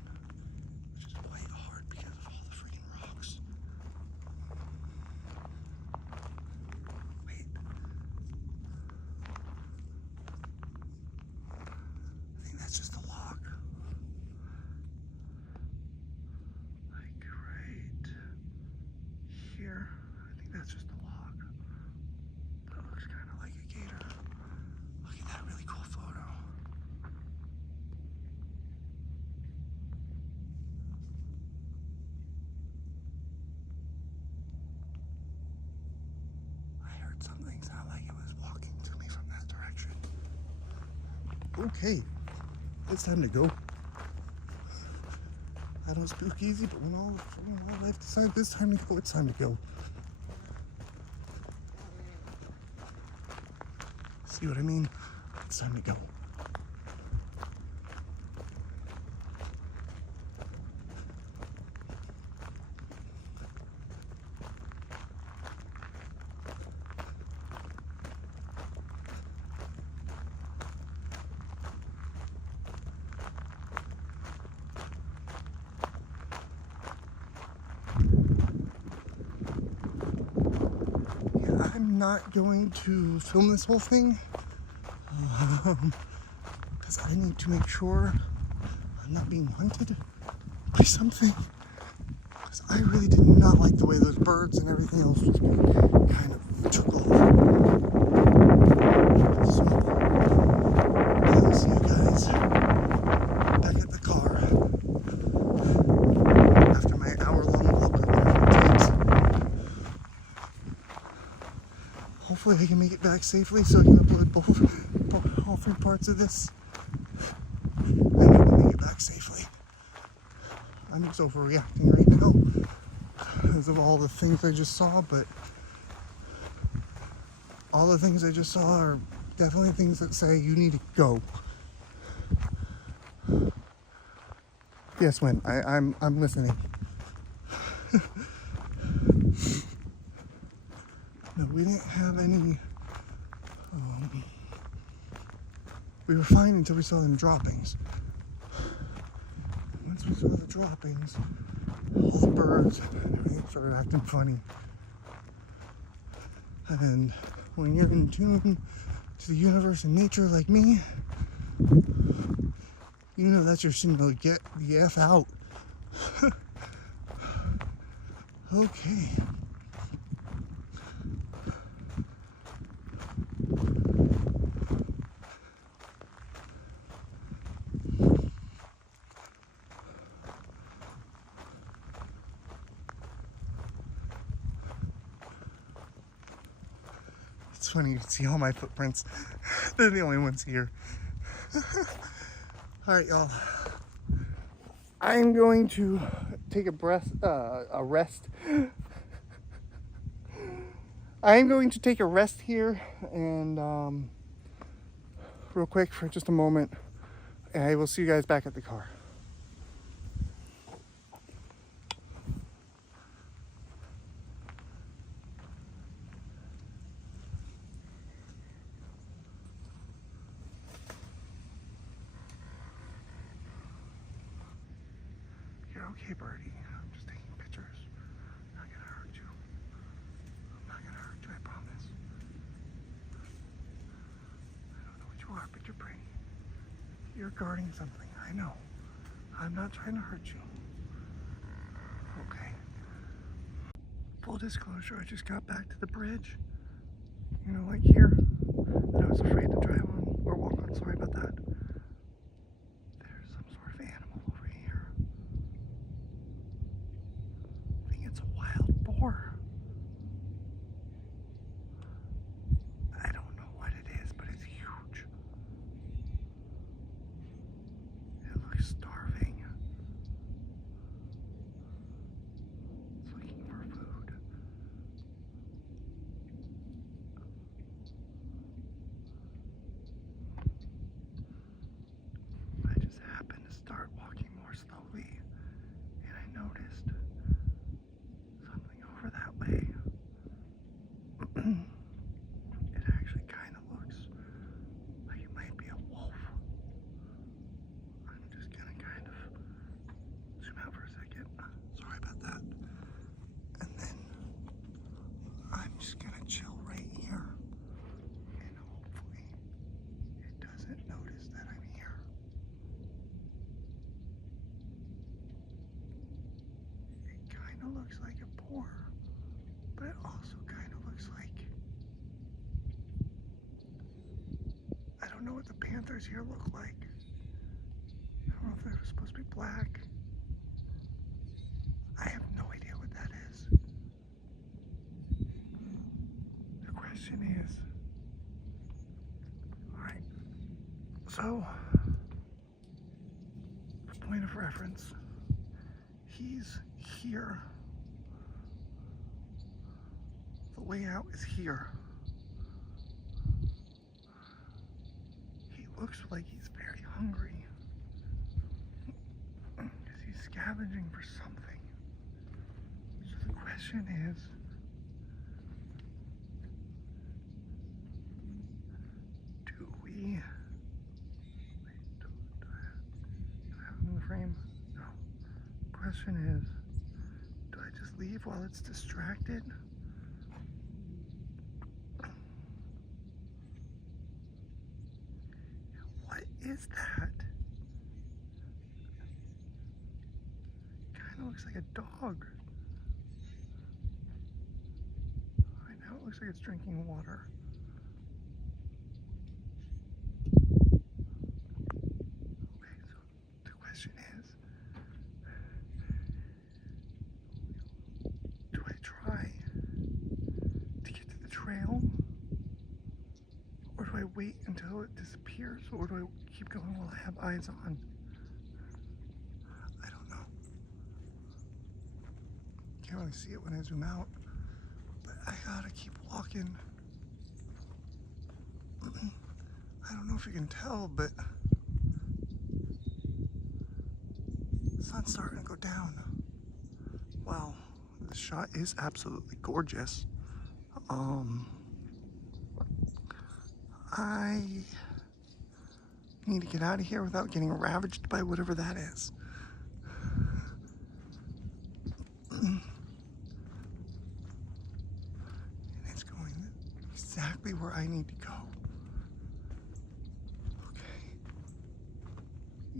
which is quite hard because of all the freaking rocks. Wait. I think that's just a log. Like right here. I think that's just a log. But it looks kind of like a gator. Look at that really cool photo. I heard something sound like it was walking to me from that direction. Okay, it's time to go. I don't spook easy, but when all life decides it's time to go, it's time to go. See what I mean? It's time to go. Yeah, I'm not going to film this whole thing. Because I need to make sure I'm not being hunted by something. Because I really did not like the way those birds and everything else was kind of took off. So, I'll see you guys back at the car after my hour-long walk or whatever it takes. Hopefully I can make it back safely so I can upload all three parts of this. And I can make it back safely. I'm just overreacting right now because of all the things I just saw, but all the things I just saw are definitely things that say you need to go. Yes, Win, I'm listening. No, we didn't have any. We were fine until we saw them droppings. Once we saw the droppings, all the birds and everything started acting funny. And when you're in tune to the universe and nature like me, you know that's your signal to get the F out. Okay. It's funny, you can see all my footprints. They're the only ones here. All right, y'all. I'm going to take a rest. I'm going to take a rest here and real quick for just a moment. And I will see you guys back at the car. You're okay, birdie. I'm just taking pictures. I'm not gonna hurt you. I'm not gonna hurt you, I promise. I don't know what you are, but you're pretty. You're guarding something, I know. I'm not trying to hurt you. Okay. Full disclosure, I just got back to the bridge. You know, like here. That I was afraid to drive on or walk on, sorry about that. There's some sort of animal over here. I think it's a wild boar. I don't know what it is, but it's huge. It looks starving. It's looking for food. I just happened to start walking more slowly, and I noticed something over that way. It actually kind of looks like it might be a wolf. I'm just gonna kind of zoom out for a second. Sorry about that. And then I'm just gonna chill right here. And hopefully it doesn't notice that I'm here. It kind of looks like a boar, but it also kind of looks like, I don't know what the panthers here look like. I don't know if they're supposed to be black. I have no idea what that is. The question is, alright, so, for point of reference, he's here. The way out is here. He looks like he's very hungry. Because he's scavenging for something. So the question is, do we... Wait, do I have him in the frame? No. Question is, do I just leave while it's distracted? What is that? Kind of looks like a dog. Right now it looks like it's drinking water. Okay, so the question is, do I try to get to the trail? Or do I wait until it disappears? Or do I keep going while I have eyes on? I don't know. Can't really see it when I zoom out. But I gotta keep walking. I don't know if you can tell, but the sun's starting to go down. Wow, this shot is absolutely gorgeous. I need to get out of here without getting ravaged by whatever that is. And it's going exactly where I need to go. Okay.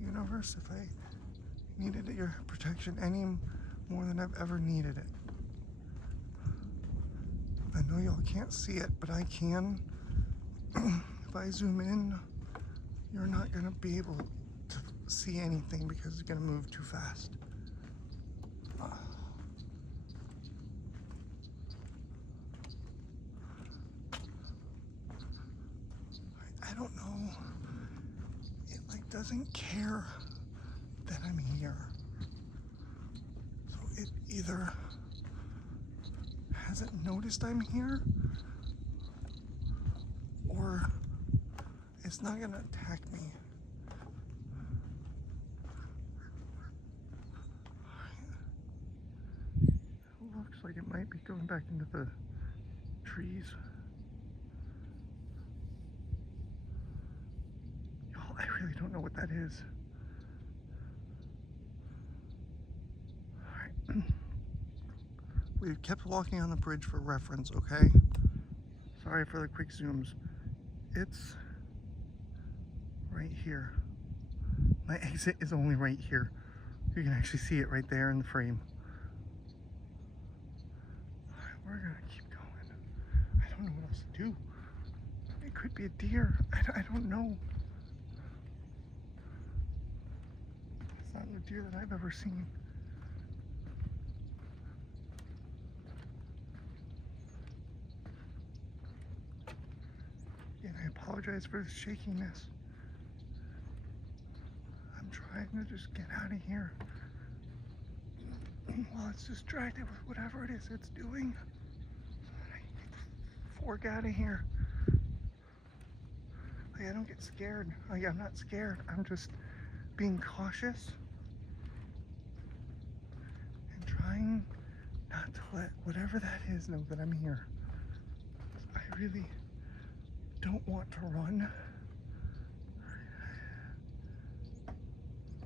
Universe, if I needed your protection any more than I've ever needed it. I know y'all can't see it, but I can. If I zoom in, you're not gonna be able to see anything because it's gonna move too fast. I don't know. It like doesn't care that I'm here. So it either hasn't noticed I'm here, or it's not gonna attack me. It looks like it might be going back into the trees. Y'all, I really don't know what that is. Alright. We've kept walking on the bridge for reference, okay? Sorry for the quick zooms. It's right here. My exit is only right here. You can actually see it right there in the frame. Alright, we're gonna keep going. I don't know what else to do. It could be a deer. I don't know. It's not a deer that I've ever seen. And I apologize for the shakiness. I'm trying to just get out of here while it's distracted with whatever it is it's doing. I get the fork out of here. Like, I don't get scared. Like, I'm not scared. I'm just being cautious and trying not to let whatever that is know that I'm here. I really don't want to run.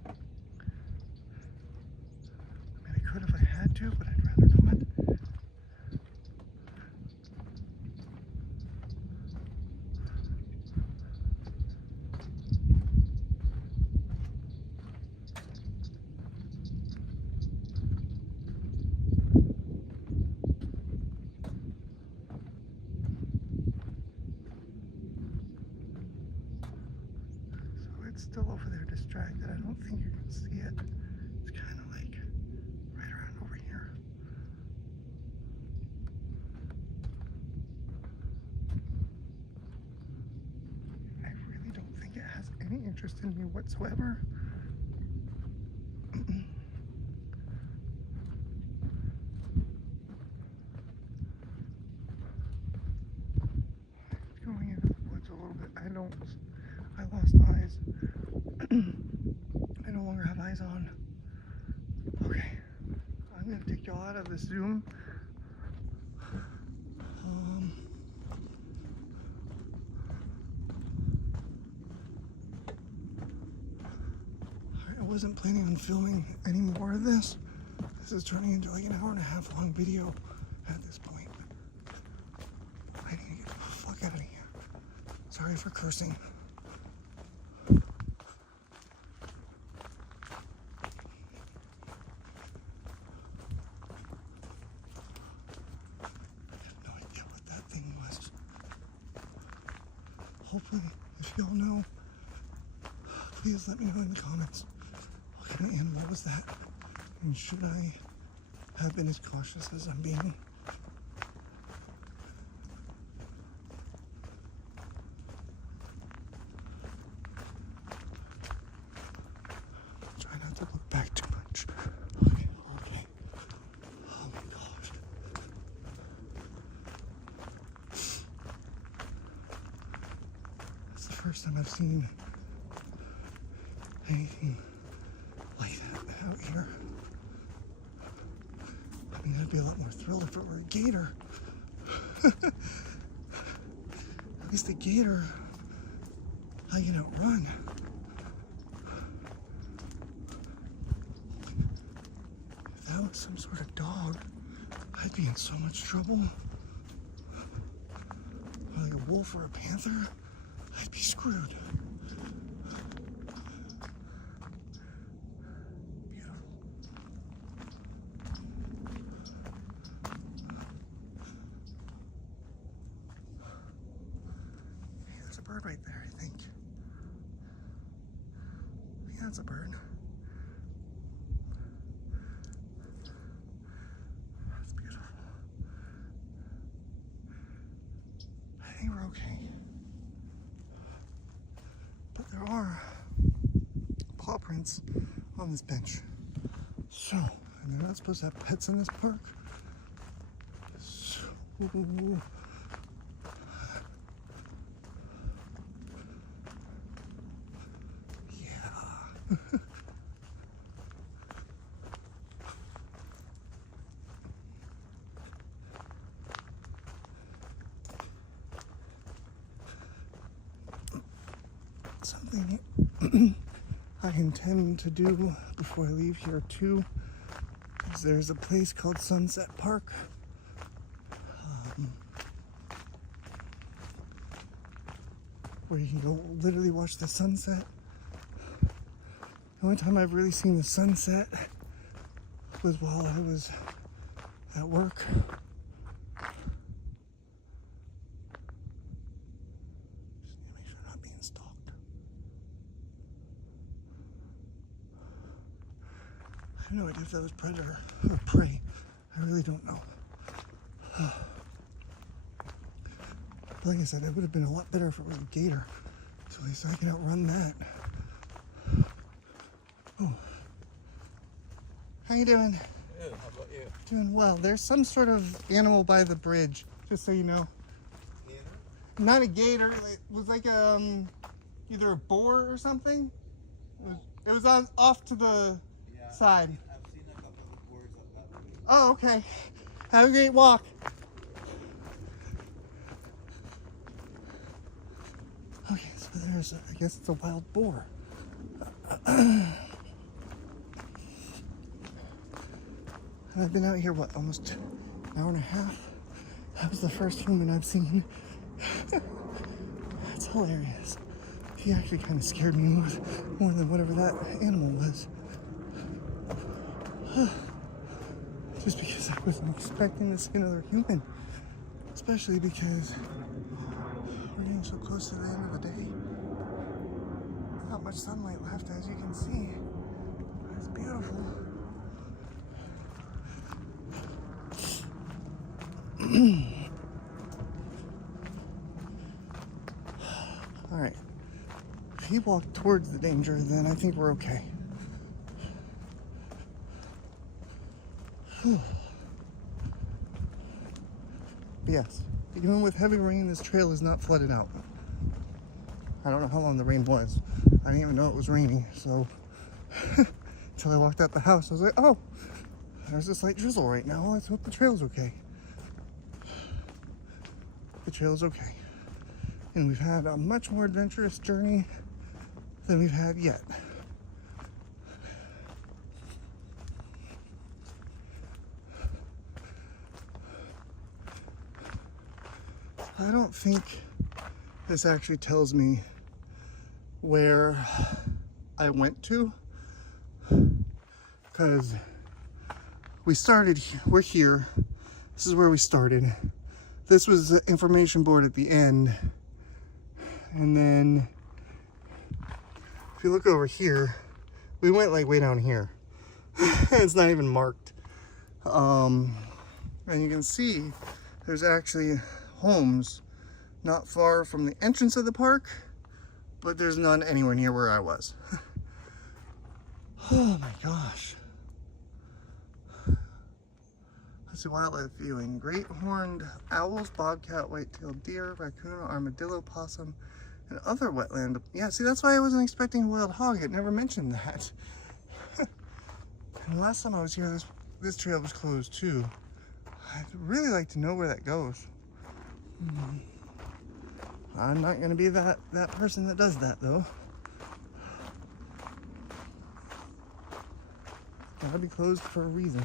I mean, I could if I had to, but I'd rather not. It's still over there distracted. I don't think you can see it. It's kind of like right around over here. I really don't think it has any interest in me whatsoever. Going into the woods a little bit. I lost eyes. I no longer have eyes on. Okay, I'm gonna take y'all out of the zoom. I wasn't planning on filming any more of this. This is turning into like an 1.5 hour long video at this point. I need to get the fuck out of here. Sorry for cursing. Hopefully, if y'all know, please let me know in the comments. What kind of animal was that? And should I have been as cautious as I'm being? Try not to look back too much. Okay. Oh my gosh. That's the first time I've seen anything like that out here. I mean, I'd be a lot more thrilled if it were a gator. At least a gator, I can outrun. If that was some sort of dog, I'd be in so much trouble. Well, wolf or a panther, I'd be screwed. Beautiful. Hey, there's a bird right there, I think. Yeah, that's a bird. That's beautiful. I think we're okay. But there are paw prints on this bench. So, and they're not supposed to have pets in this park. So, yeah. Something I intend to do before I leave here too is there's a place called Sunset Park. Where you can go literally watch the sunset. The only time I've really seen the sunset was while I was at work. Just need to make sure I'm not being stalked. I have no idea if that was predator or prey. I really don't know. Like I said, it would have been a lot better if it was a gator. So at least I can outrun that. Oh. How you doing? Good, how about you? Doing well. There's some sort of animal by the bridge, just so you know. Gator? Not a gator. It was like either a boar or something. It was on, off to the side. I've seen a couple of boards up that way. Oh, okay. Have a great walk. Okay, so there's, I guess it's a wild boar. And I've been out here, what, almost an hour and a half? That was the first human I've seen. That's hilarious. He actually kind of scared me more than whatever that animal was. Just because I wasn't expecting to see another human. Especially because we're getting so close to the end of the day. Not much sunlight left, as you can see. It's beautiful. All right. If he walked towards the danger, then I think we're okay. Yes, even with heavy rain, this trail is not flooded out. I don't know how long the rain was. I didn't even know it was raining, so until I walked out the house, I was like, oh, there's a slight drizzle right now. Let's hope the trail's okay. The trail's okay. And we've had a much more adventurous journey than we've had yet. I don't think this actually tells me where I went to, because we're here. This is where we started. This was the information board at the end. And then if you look over here, we went like way down here. It's not even marked. And you can see there's actually homes not far from the entrance of the park, but there's none anywhere near where I was. Oh my gosh. Let's see, wildlife viewing. Great horned owls, bobcat, white-tailed deer, raccoon, armadillo, possum, and other wetland. Yeah, see, that's why I wasn't expecting a wild hog. It never mentioned that. And last time I was here, this trail was closed too. I'd really like to know where that goes. I'm not going to be that person that does that, though. Gotta be closed for a reason.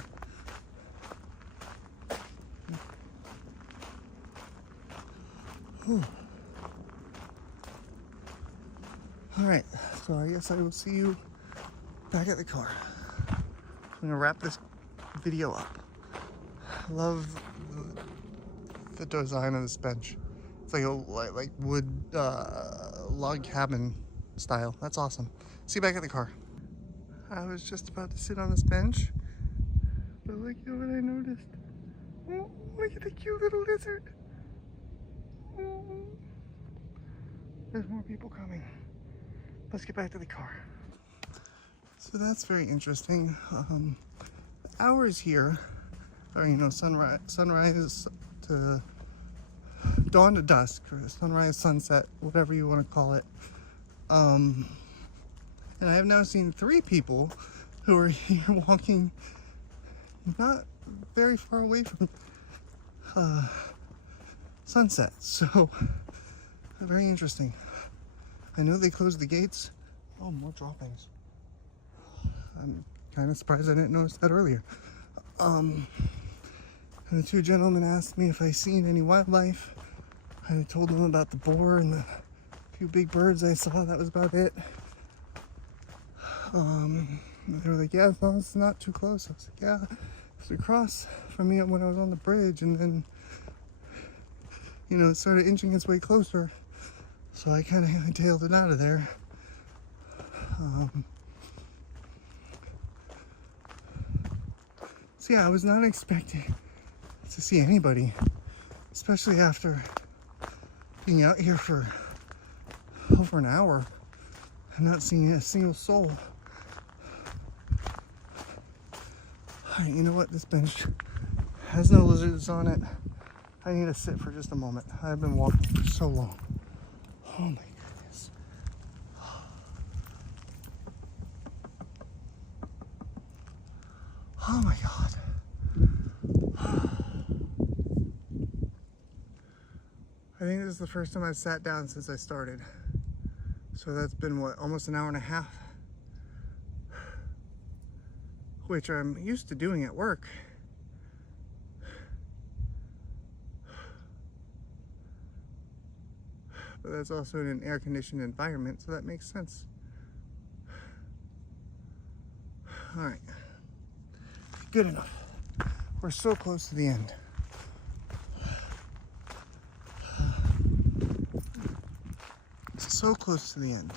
Whew. Alright, so I guess I will see you back at the car. I'm gonna wrap this video up. I love the design of this bench. It's like a like wood log cabin style. That's awesome. See you back at the car. I was just about to sit on this bench, but look at what I noticed. Oh, look at the cute little lizard. Oh. There's more people coming. Let's get back to the car. So that's very interesting. The hours here are, you know, sunrise to dawn to dusk, or sunrise, sunset, whatever you want to call it. And I have now seen 3 people who are here walking not very far away from sunset. So very interesting. I know they closed the gates. Oh, more droppings. I'm kind of surprised I didn't notice that earlier. And the 2 gentlemen asked me if I seen any wildlife. I told them about the boar and the few big birds I saw. That was about it. They were like, yeah, as long as it's not too close. I was like, yeah, it's across from me when I was on the bridge, and then, you know, it started inching its way closer. So I kind of tailed it out of there. So yeah, I was not expecting to see anybody, especially after being out here for over an hour and not seeing a single soul. Alright, you know what? This bench has no lizards on it. I need to sit for just a moment. I've been walking for so long. Oh my goodness. Oh my God. I think this is the first time I've sat down since I started. So that's been, what, almost an hour and a half? Which I'm used to doing at work. But that's also in an air-conditioned environment, so that makes sense. All right, good enough. We're so close to the end. So close to the end.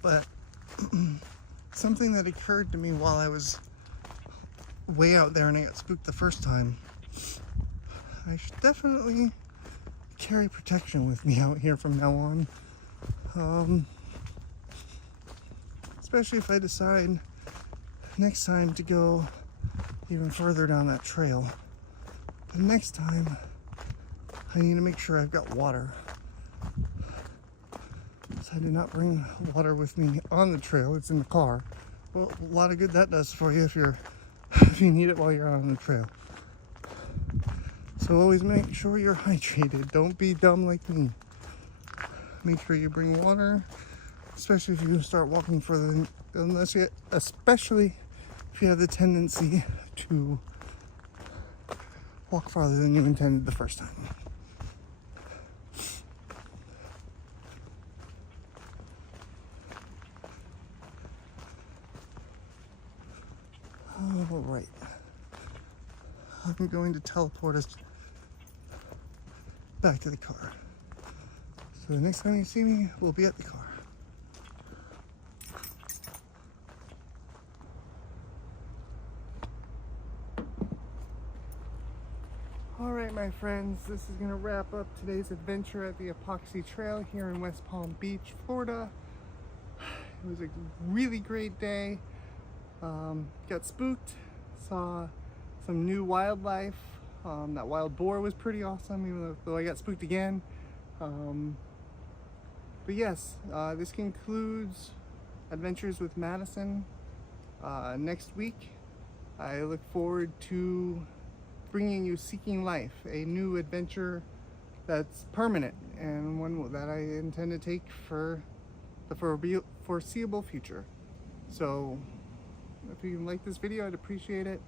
But something that occurred to me while I was way out there and I got spooked the first time, I should definitely carry protection with me out here from now on. Especially if I decide next time to go even further down that trail. But next time, I need to make sure I've got water. So I did not bring water with me on the trail. It's in the car. Well, a lot of good that does for you if you need it while you're out on the trail. So always make sure you're hydrated. Don't be dumb like me. Make sure you bring water, especially if you start walking further, especially if you have the tendency to walk farther than you intended the first time. All right. I'm going to teleport us back to the car. So the next time you see me, we'll be at the car. All right, my friends, this is gonna wrap up today's adventure at the Apoxee Trail here in West Palm Beach, Florida. It was a really great day. Got spooked, saw some new wildlife. That wild boar was pretty awesome, even though I got spooked again. But yes, this concludes Adventures with Madisyn. Next week, I look forward to bringing you Seeking Life, a new adventure that's permanent and one that I intend to take for the foreseeable future. So if you like this video, I'd appreciate it.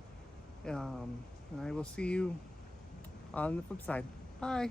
And I will see you on the flip side. Bye.